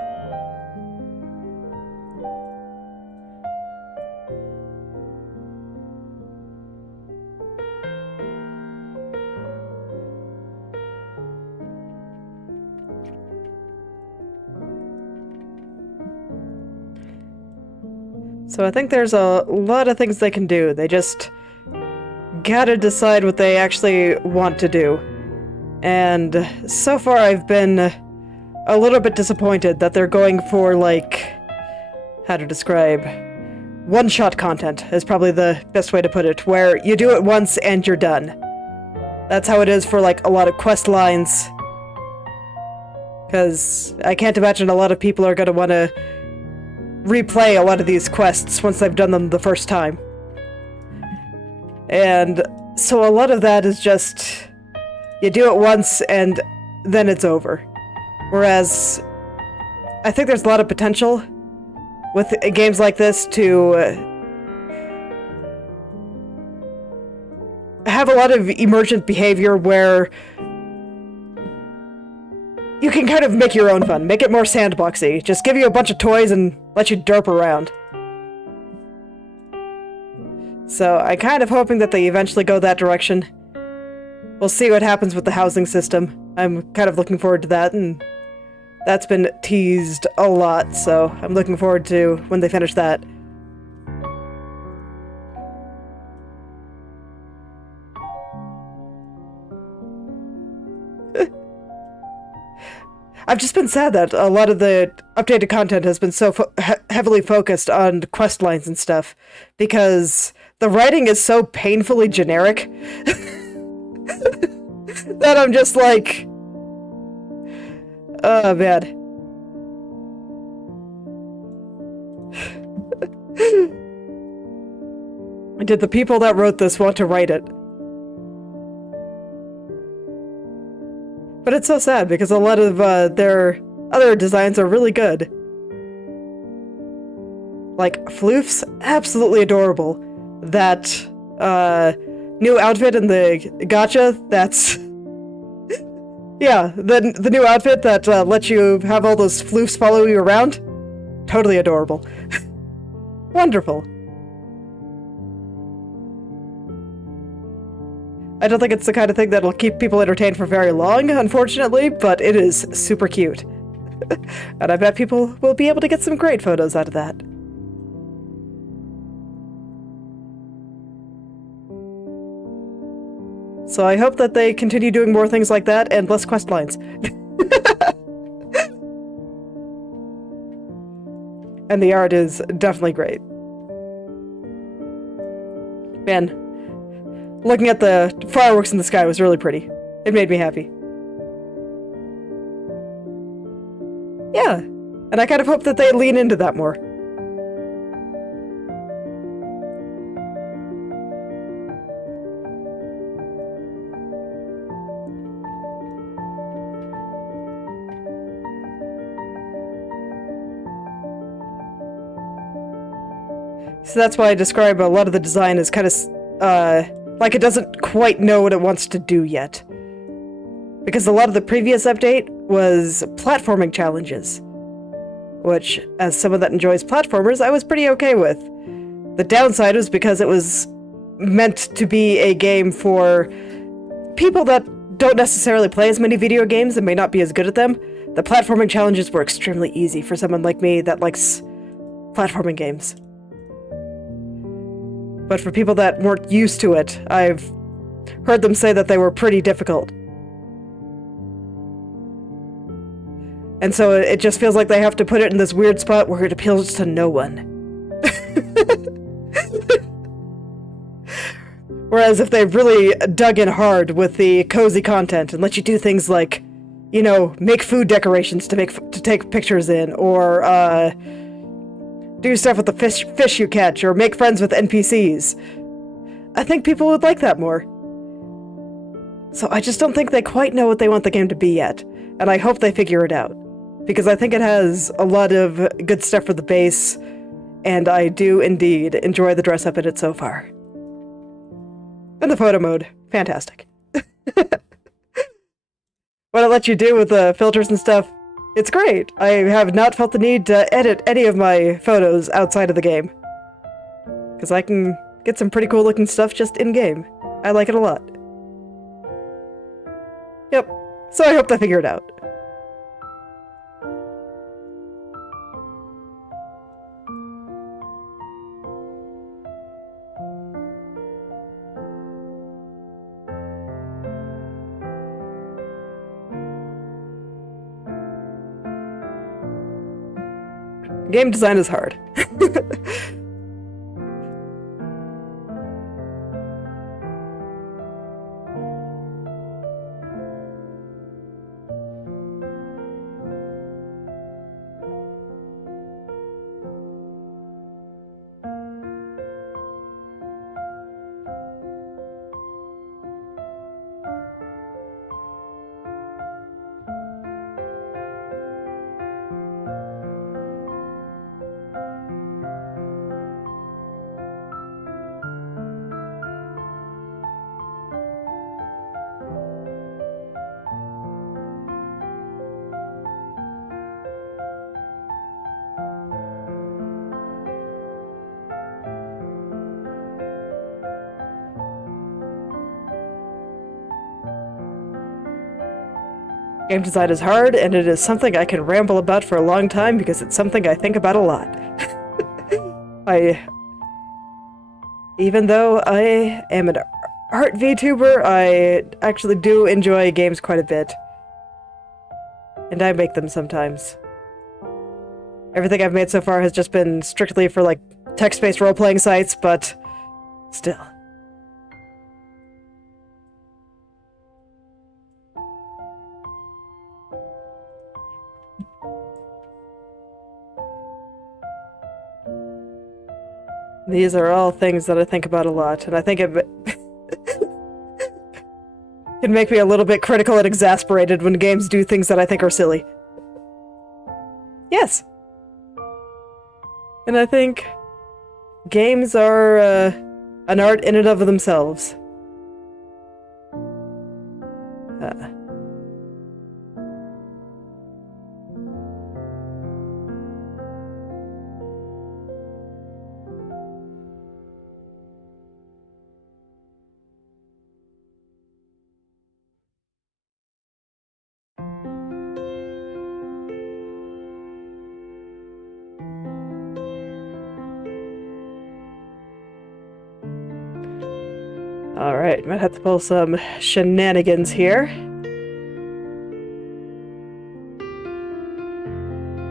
So I think there's a lot of things they can do. They just gotta decide what they actually want to do. And so far I've been a little bit disappointed that they're going for, like, how to describe, one-shot content is probably the best way to put it, where you do it once and you're done. That's how it is for, like, a lot of quest lines. Because I can't imagine a lot of people are going to want to replay a lot of these quests once they've done them the first time. And so a lot of that is just, you do it once and then it's over. Whereas, I think there's a lot of potential with games like this to have a lot of emergent behavior where you can kind of make your own fun. Make it more sandboxy. Just give you a bunch of toys and let you derp around. So I'm kind of hoping that they eventually go that direction. We'll see what happens with the housing system. I'm kind of looking forward to that, and that's been teased a lot, so I'm looking forward to when they finish that. I've just been sad that a lot of the updated content has been so heavily focused on quest lines and stuff, because the writing is so painfully generic that I'm just like, oh man. Did the people that wrote this want to write it? But it's so sad because a lot of their other designs are really good. Like, Floof's absolutely adorable. That new outfit in the gacha, that's... yeah, the new outfit that lets you have all those Floofs follow you around. Totally adorable. Wonderful. I don't think it's the kind of thing that'll keep people entertained for very long, unfortunately, but it is super cute. And I bet people will be able to get some great photos out of that. So I hope that they continue doing more things like that and less quest lines. And the art is definitely great. Man. Looking at the fireworks in the sky was really pretty. It made me happy. Yeah, and I kind of hope that they lean into that more. So that's why I describe a lot of the design as kind of, like it doesn't quite know what it wants to do yet. Because a lot of the previous update was platforming challenges. Which, as someone that enjoys platformers, I was pretty okay with. The downside was because it was meant to be a game for people that don't necessarily play as many video games and may not be as good at them. The platforming challenges were extremely easy for someone like me that likes platforming games. But for people that weren't used to it, I've heard them say that they were pretty difficult. And so it just feels like they have to put it in this weird spot where it appeals to no one. Whereas if they really dug in hard with the cozy content and let you do things like, you know, make food decorations to take pictures in, or do stuff with the fish you catch, or make friends with NPCs. I think people would like that more. So I just don't think they quite know what they want the game to be yet, and I hope they figure it out. Because I think it has a lot of good stuff for the base, and I do indeed enjoy the dress up in it so far. And the photo mode, fantastic. What it lets you do with the filters and stuff, it's great. I have not felt the need to edit any of my photos outside of the game. Because I can get some pretty cool looking stuff just in-game. I like it a lot. Yep. So I hope they figure it out. Game design is hard. Game design is hard, and it is something I can ramble about for a long time because it's something I think about a lot. Even though I am an art VTuber, I actually do enjoy games quite a bit. And I make them sometimes. Everything I've made so far has just been strictly for, like, text-based role-playing sites, but still. These are all things that I think about a lot, and I think it can make me a little bit critical and exasperated when games do things that I think are silly. Yes. And I think games are an art in and of themselves. Alright, might have to pull some shenanigans here.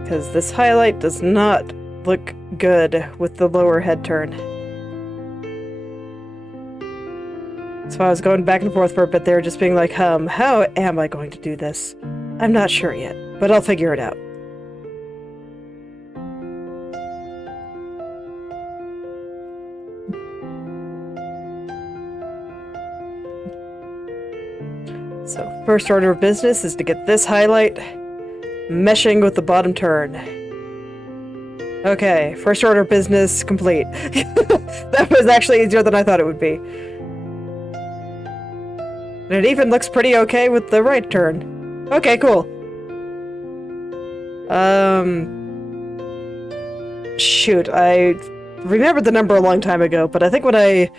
Because this highlight does not look good with the lower head turn. So I was going back and forth for a bit there, just being like, how am I going to do this? I'm not sure yet, but I'll figure it out. So, first order of business is to get this highlight meshing with the bottom turn. Okay, first order of business complete. That was actually easier than I thought it would be. And it even looks pretty okay with the right turn. Okay, cool. Shoot, I remembered the number a long time ago, but I think when I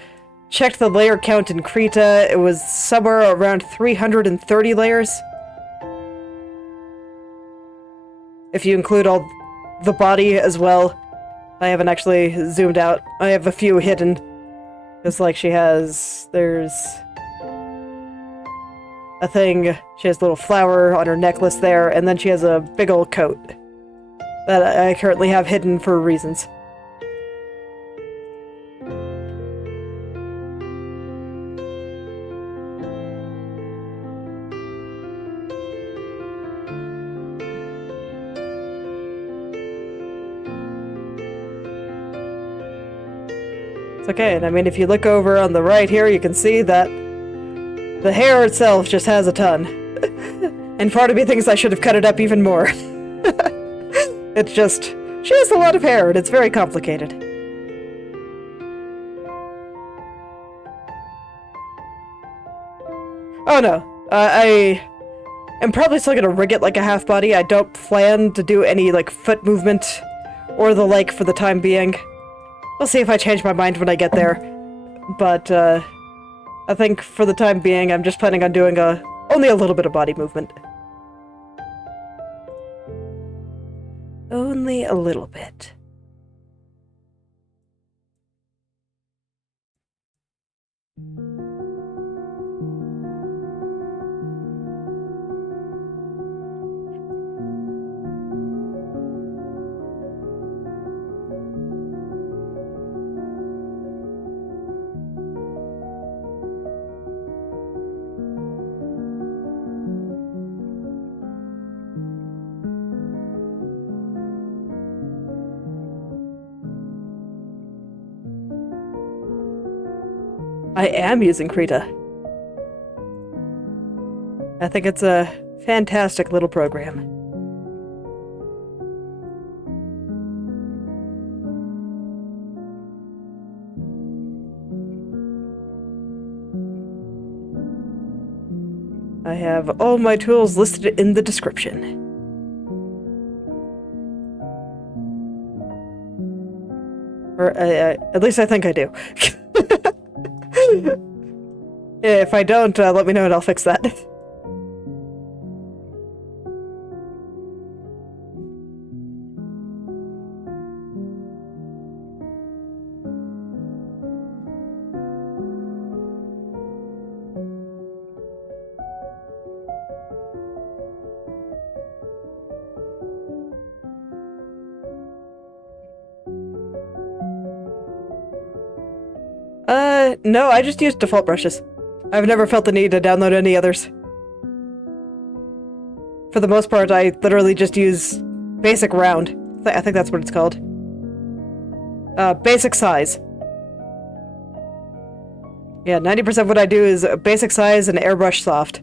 checked the layer count in Krita, it was somewhere around 330 layers. If you include all the body as well. I haven't actually zoomed out. I have a few hidden. It's like there's a thing. She has a little flower on her necklace there, and then she has a big old coat that I currently have hidden for reasons. Okay, and I mean, if you look over on the right here, you can see that the hair itself just has a ton. And part of me thinks I should have cut it up even more. It's just, she has a lot of hair, and it's very complicated. Oh no, I am probably still gonna rig it like a half body. I don't plan to do any, like, foot movement or the like for the time being. We'll see if I change my mind when I get there. But, I think for the time being, I'm just planning on doing only a little bit of body movement. Only a little bit. I am using Krita. I think it's a fantastic little program. I have all my tools listed in the description. Or, at least I think I do. If I don't, let me know and I'll fix that. No, I just use default brushes. I've never felt the need to download any others. For the most part, I literally just use basic round. I think that's what it's called. Basic size. Yeah, 90% of what I do is basic size and airbrush soft.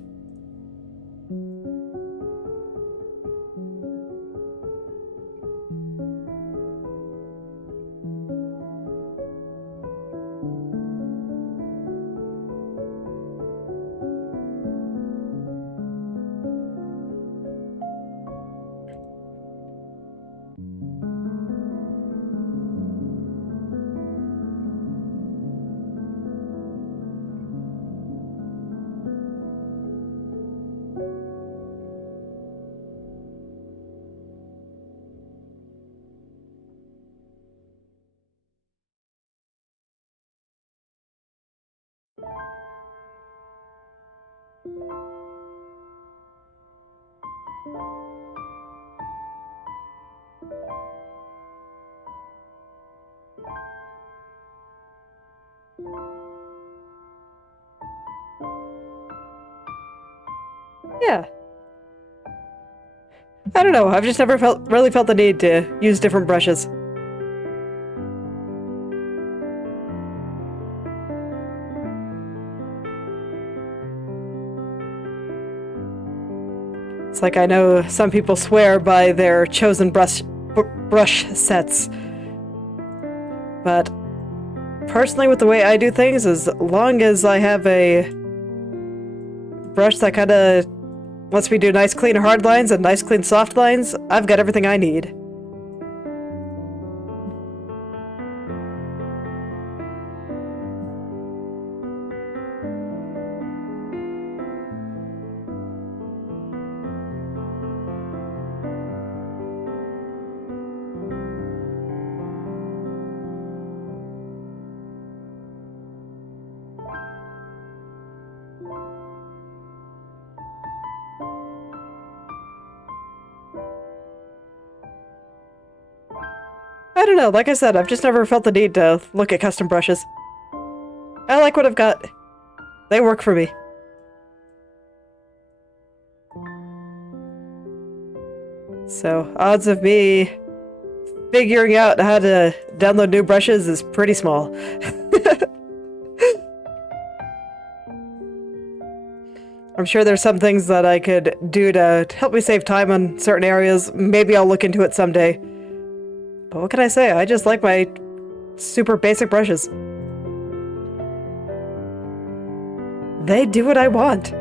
Yeah. I don't know, I've just never really felt the need to use different brushes. It's like I know some people swear by their chosen brush sets. But personally, with the way I do things, as long as I have a brush that kind of lets me do nice clean hard lines and nice clean soft lines, I've got everything I need. I don't know, like I said, I've just never felt the need to look at custom brushes. I like what I've got. They work for me. So, odds of me figuring out how to download new brushes is pretty small. I'm sure there's some things that I could do to help me save time on certain areas. Maybe I'll look into it someday. But what can I say? I just like my super basic brushes. They do what I want.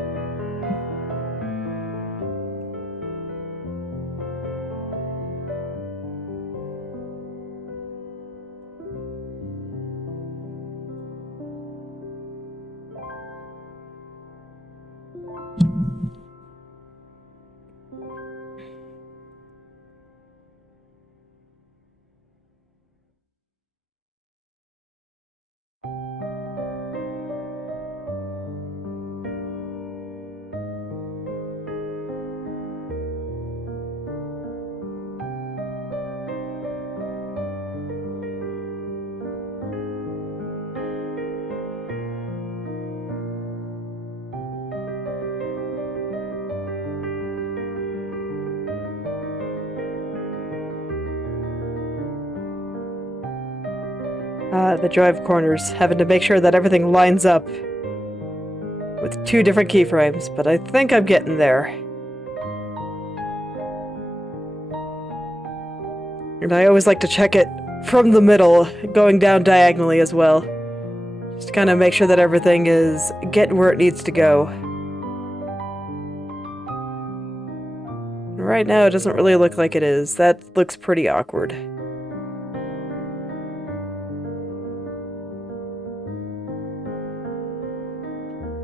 The joy of corners, having to make sure that everything lines up with two different keyframes, but I think I'm getting there. And I always like to check it from the middle, going down diagonally as well. Just to kind of make sure that everything is getting where it needs to go. Right now, it doesn't really look like it is. That looks pretty awkward.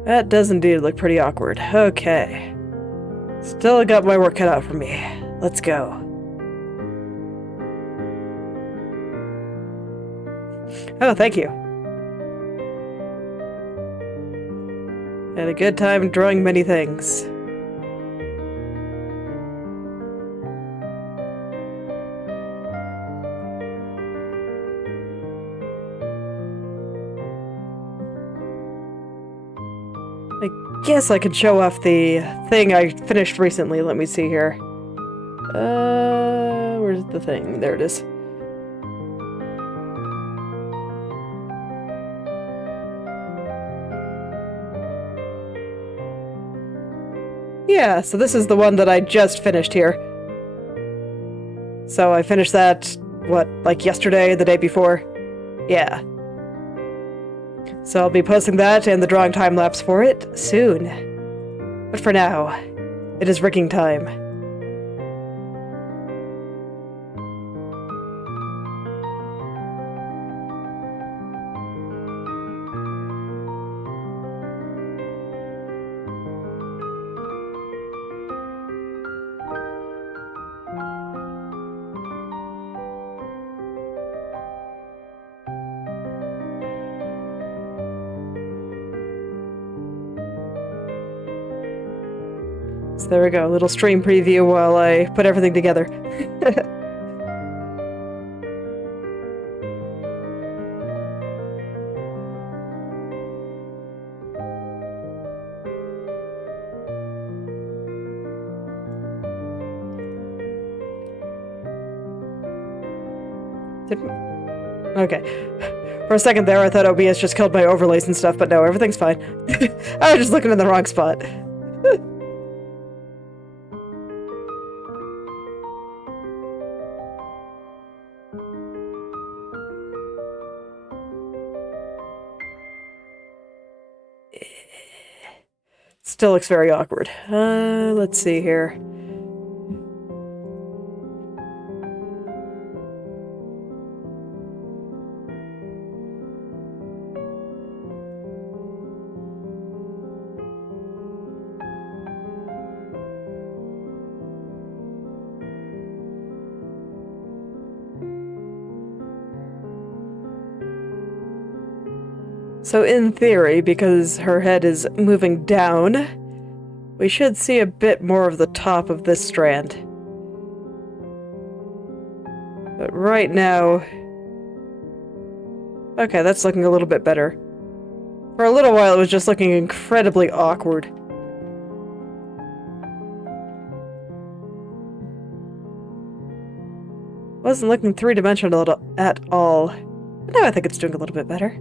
That does indeed look pretty awkward. Okay. Still got my work cut out for me. Let's go. Oh, thank you. Had a good time drawing many things. I guess I could show off the thing I finished recently. Let me see here. Where's the thing? There it is. Yeah, so this is the one that I just finished here. So I finished that, what, like yesterday, the day before? Yeah. So I'll be posting that and the drawing time-lapse for it soon. But for now, it is rigging time. So there we go, a little stream preview while I put everything together. Okay. For a second there, I thought OBS just killed my overlays and stuff, but no, everything's fine. I was just looking in the wrong spot. Still looks very awkward. Let's see here. So in theory, because her head is moving down, we should see a bit more of the top of this strand. But right now... Okay, that's looking a little bit better. For a little while it was just looking incredibly awkward. Wasn't looking three-dimensional at all. But now I think it's doing a little bit better.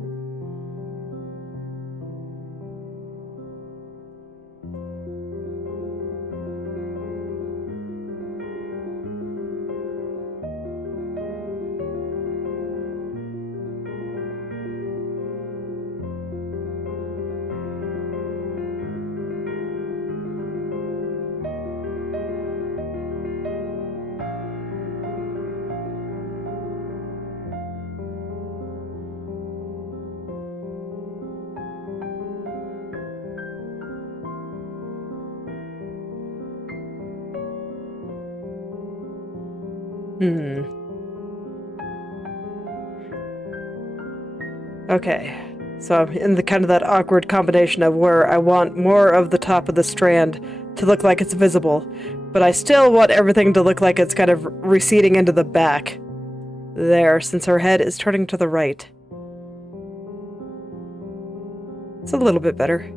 Okay, so I'm in the kind of that awkward combination of where I want more of the top of the strand to look like it's visible, but I still want everything to look like it's kind of receding into the back. There, since her head is turning to the right. It's a little bit better.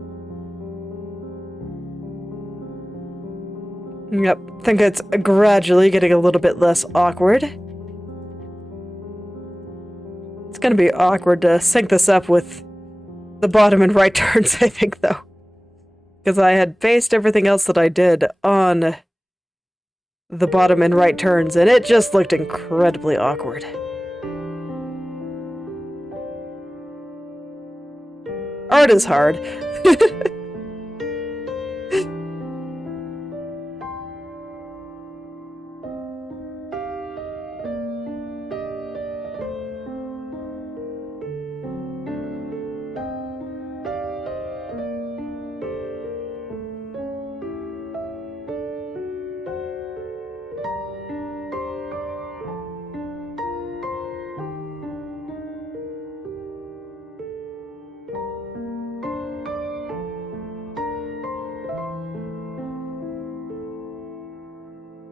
Yep, I think it's gradually getting a little bit less awkward. It's gonna be awkward to sync this up with the bottom and right turns, I think, though. Because I had based everything else that I did on the bottom and right turns, and it just looked incredibly awkward. Art is hard.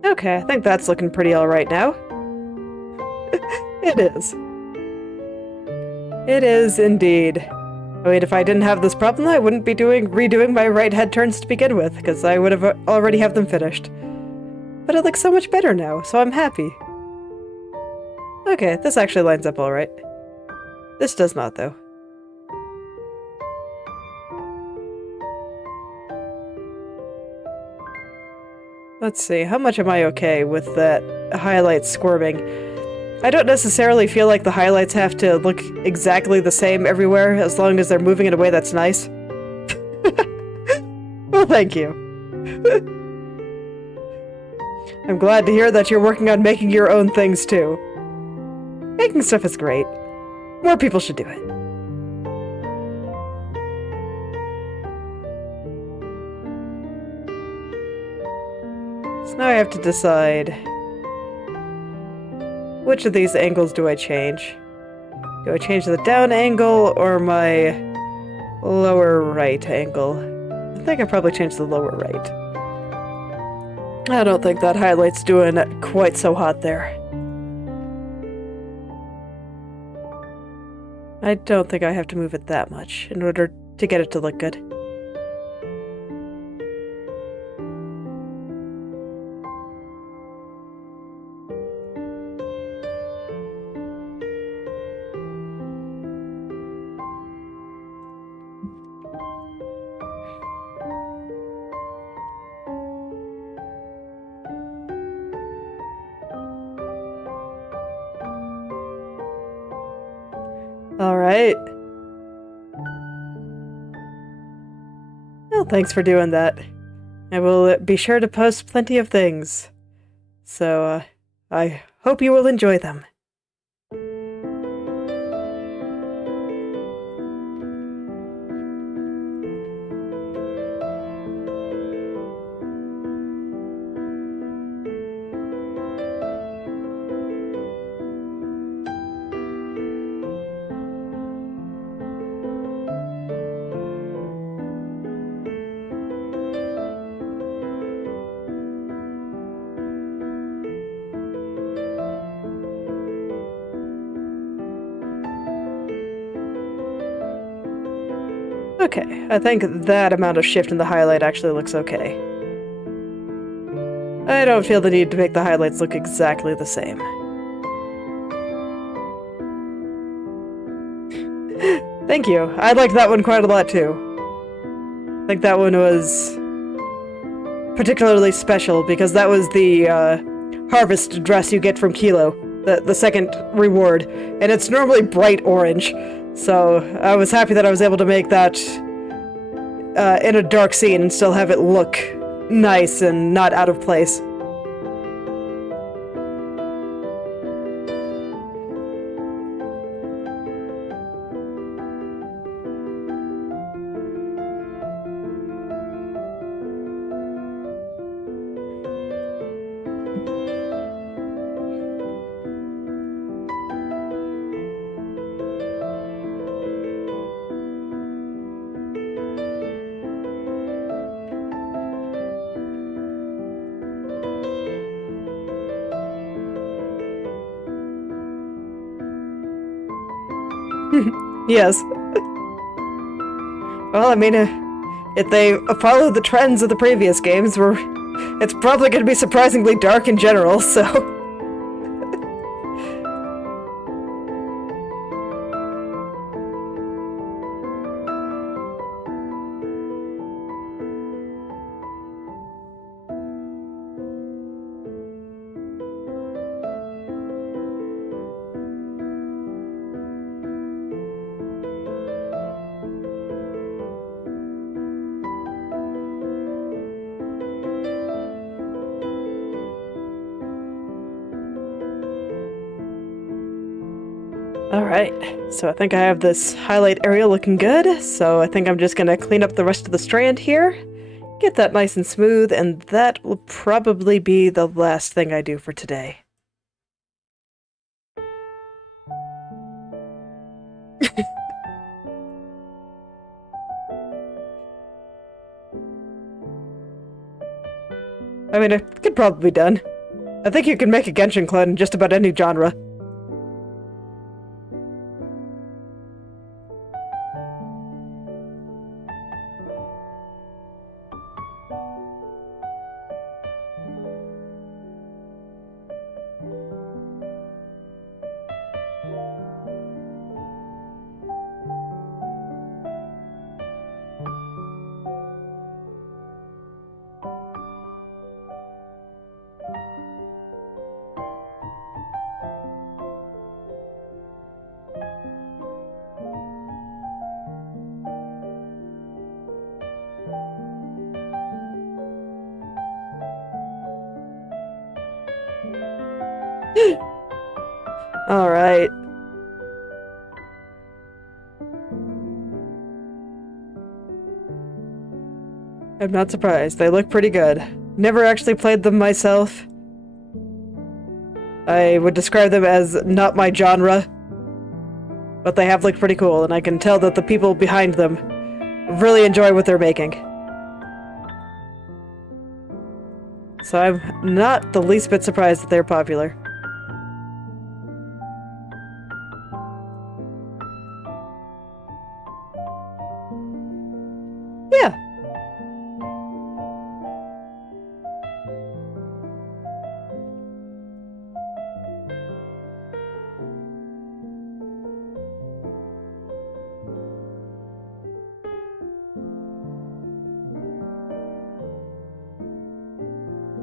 Okay, I think that's looking pretty alright now. It is. It is indeed. I mean, if I didn't have this problem, I wouldn't be redoing my right head turns to begin with, because I would have already have them finished. But it looks so much better now, so I'm happy. Okay, this actually lines up alright. This does not, though. Let's see, how much am I okay with that highlight squirming? I don't necessarily feel like the highlights have to look exactly the same everywhere, as long as they're moving in a way that's nice. Well, thank you. I'm glad to hear that you're working on making your own things, too. Making stuff is great. More people should do it. So now I have to decide... which of these angles do I change? Do I change the down angle or my lower right angle? I think I probably changed the lower right. I don't think that highlight's doing it quite so hot there. I don't think I have to move it that much in order to get it to look good. Alright. Well, thanks for doing that. I will be sure to post plenty of things. So, I hope you will enjoy them. Okay, I think that amount of shift in the highlight actually looks okay. I don't feel the need to make the highlights look exactly the same. Thank you. I like that one quite a lot too. I think that one was particularly special because that was the harvest dress you get from Kilo, the second reward, and it's normally bright orange. So I was happy that I was able to make that in a dark scene and still have it look nice and not out of place. Yes. Well, I mean, if they follow the trends of the previous games, it's probably going to be surprisingly dark in general, so... Alright, so I think I have this highlight area looking good, so I think I'm just gonna clean up the rest of the strand here, get that nice and smooth, and that will probably be the last thing I do for today. I mean, it could probably be done. I think you can make a Genshin clone in just about any genre. Alright. I'm not surprised. They look pretty good. Never actually played them myself. I would describe them as not my genre. But they have looked pretty cool, and I can tell that the people behind them really enjoy what they're making. So I'm not the least bit surprised that they're popular. Yeah.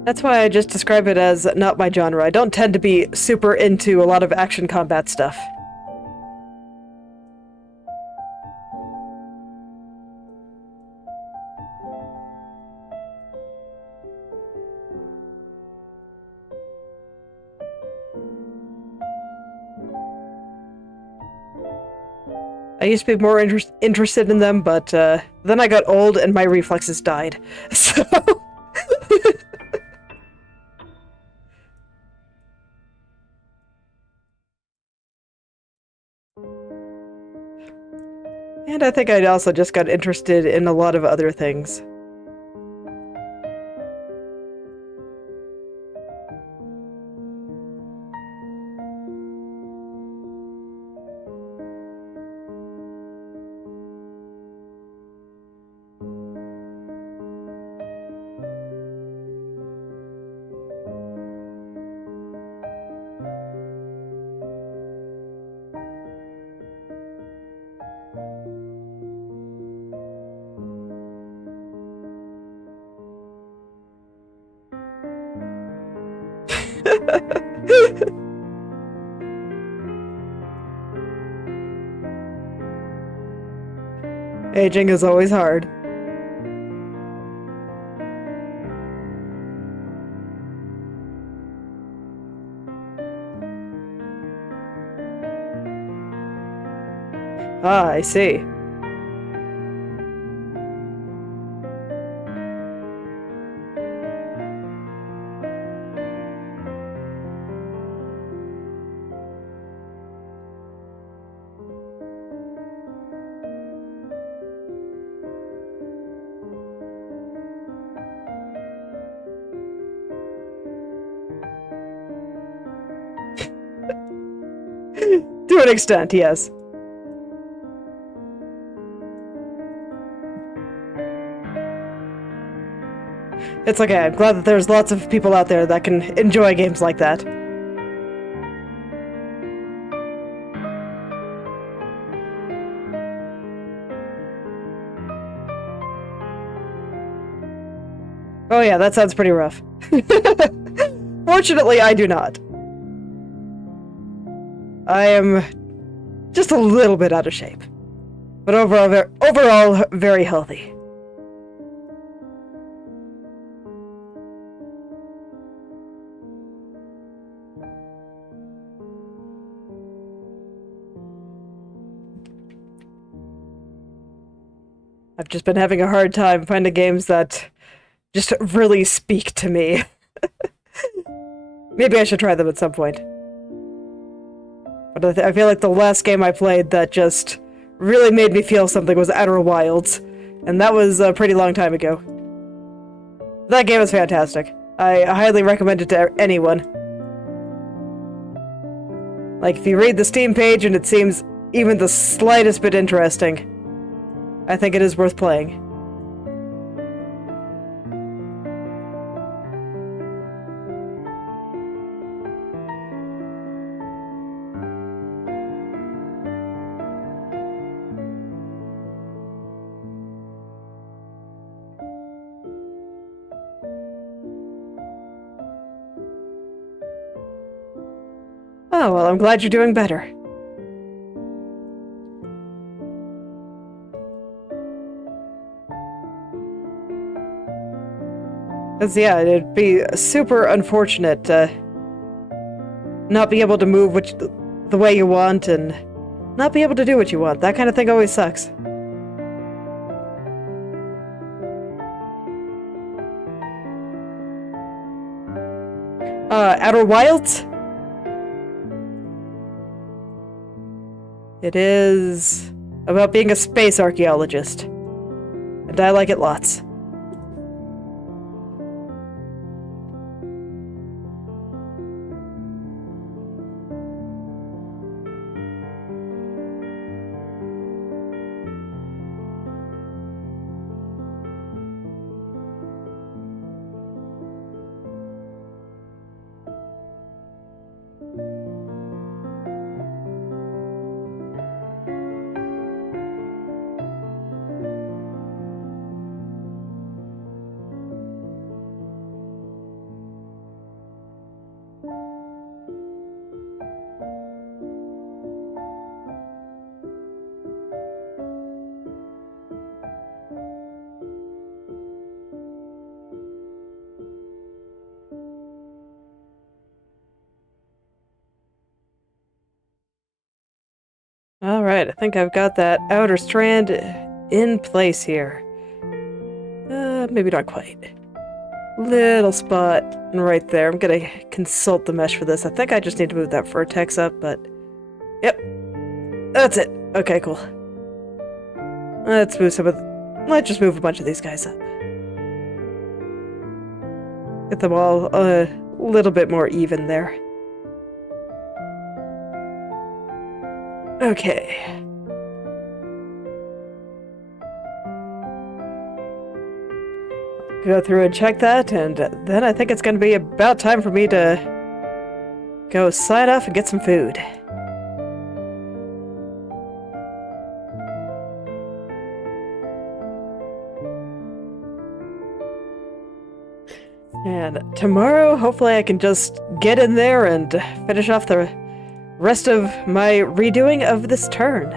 That's why I just describe it as not my genre. I don't tend to be super into a lot of action combat stuff. I used to be more interested in them, but then I got old and my reflexes died. So... And I think I also just got interested in a lot of other things. Aging is always hard. Ah, I see. To an extent, yes. It's okay, I'm glad that there's lots of people out there that can enjoy games like that. Oh yeah, that sounds pretty rough. Fortunately, I do not. I am just a little bit out of shape. But overall very healthy. I've just been having a hard time finding games that just really speak to me. Maybe I should try them at some point. But I feel like the last game I played that just really made me feel something was Outer Wilds. And that was a pretty long time ago. That game is fantastic. I highly recommend it to anyone. Like, if you read the Steam page and it seems even the slightest bit interesting, I think it is worth playing. Oh, well, I'm glad you're doing better. Because, yeah, it'd be super unfortunate not be able to move the way you want and not be able to do what you want. That kind of thing always sucks. Outer Wilds? It is about being a space archaeologist. And I like it lots. Alright, I think I've got that outer strand in place here. Maybe not quite. Little spot right there. I'm gonna consult the mesh for this. I think I just need to move that vertex up, but... Yep. That's it. Okay, cool. Let's just move a bunch of these guys up. Get them all a little bit more even there. Okay. Go through and check that, and then I think it's going to be about time for me to go sign off and get some food. And tomorrow, hopefully I can just get in there and finish off the rest of my redoing of this turn.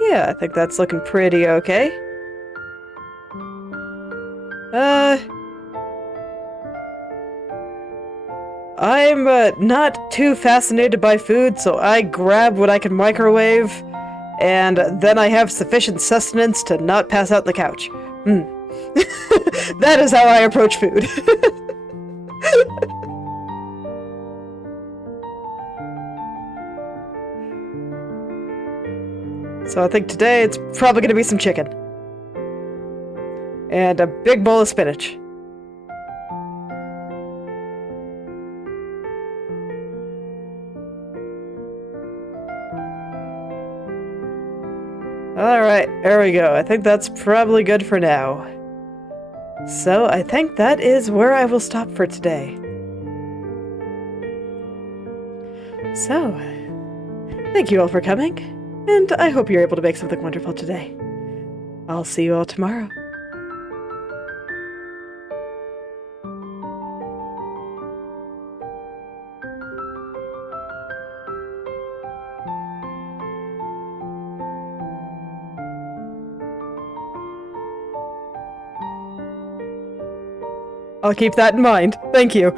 Yeah, I think that's looking pretty okay. I'm not too fascinated by food, so I grab what I can microwave, and then I have sufficient sustenance to not pass out on the couch. That is how I approach food. So I think today it's probably going to be some chicken. And a big bowl of spinach. Alright, there we go. I think that's probably good for now. So I think that is where I will stop for today. So, thank you all for coming, and I hope you're able to make something wonderful today. I'll see you all tomorrow. I'll keep that in mind. Thank you.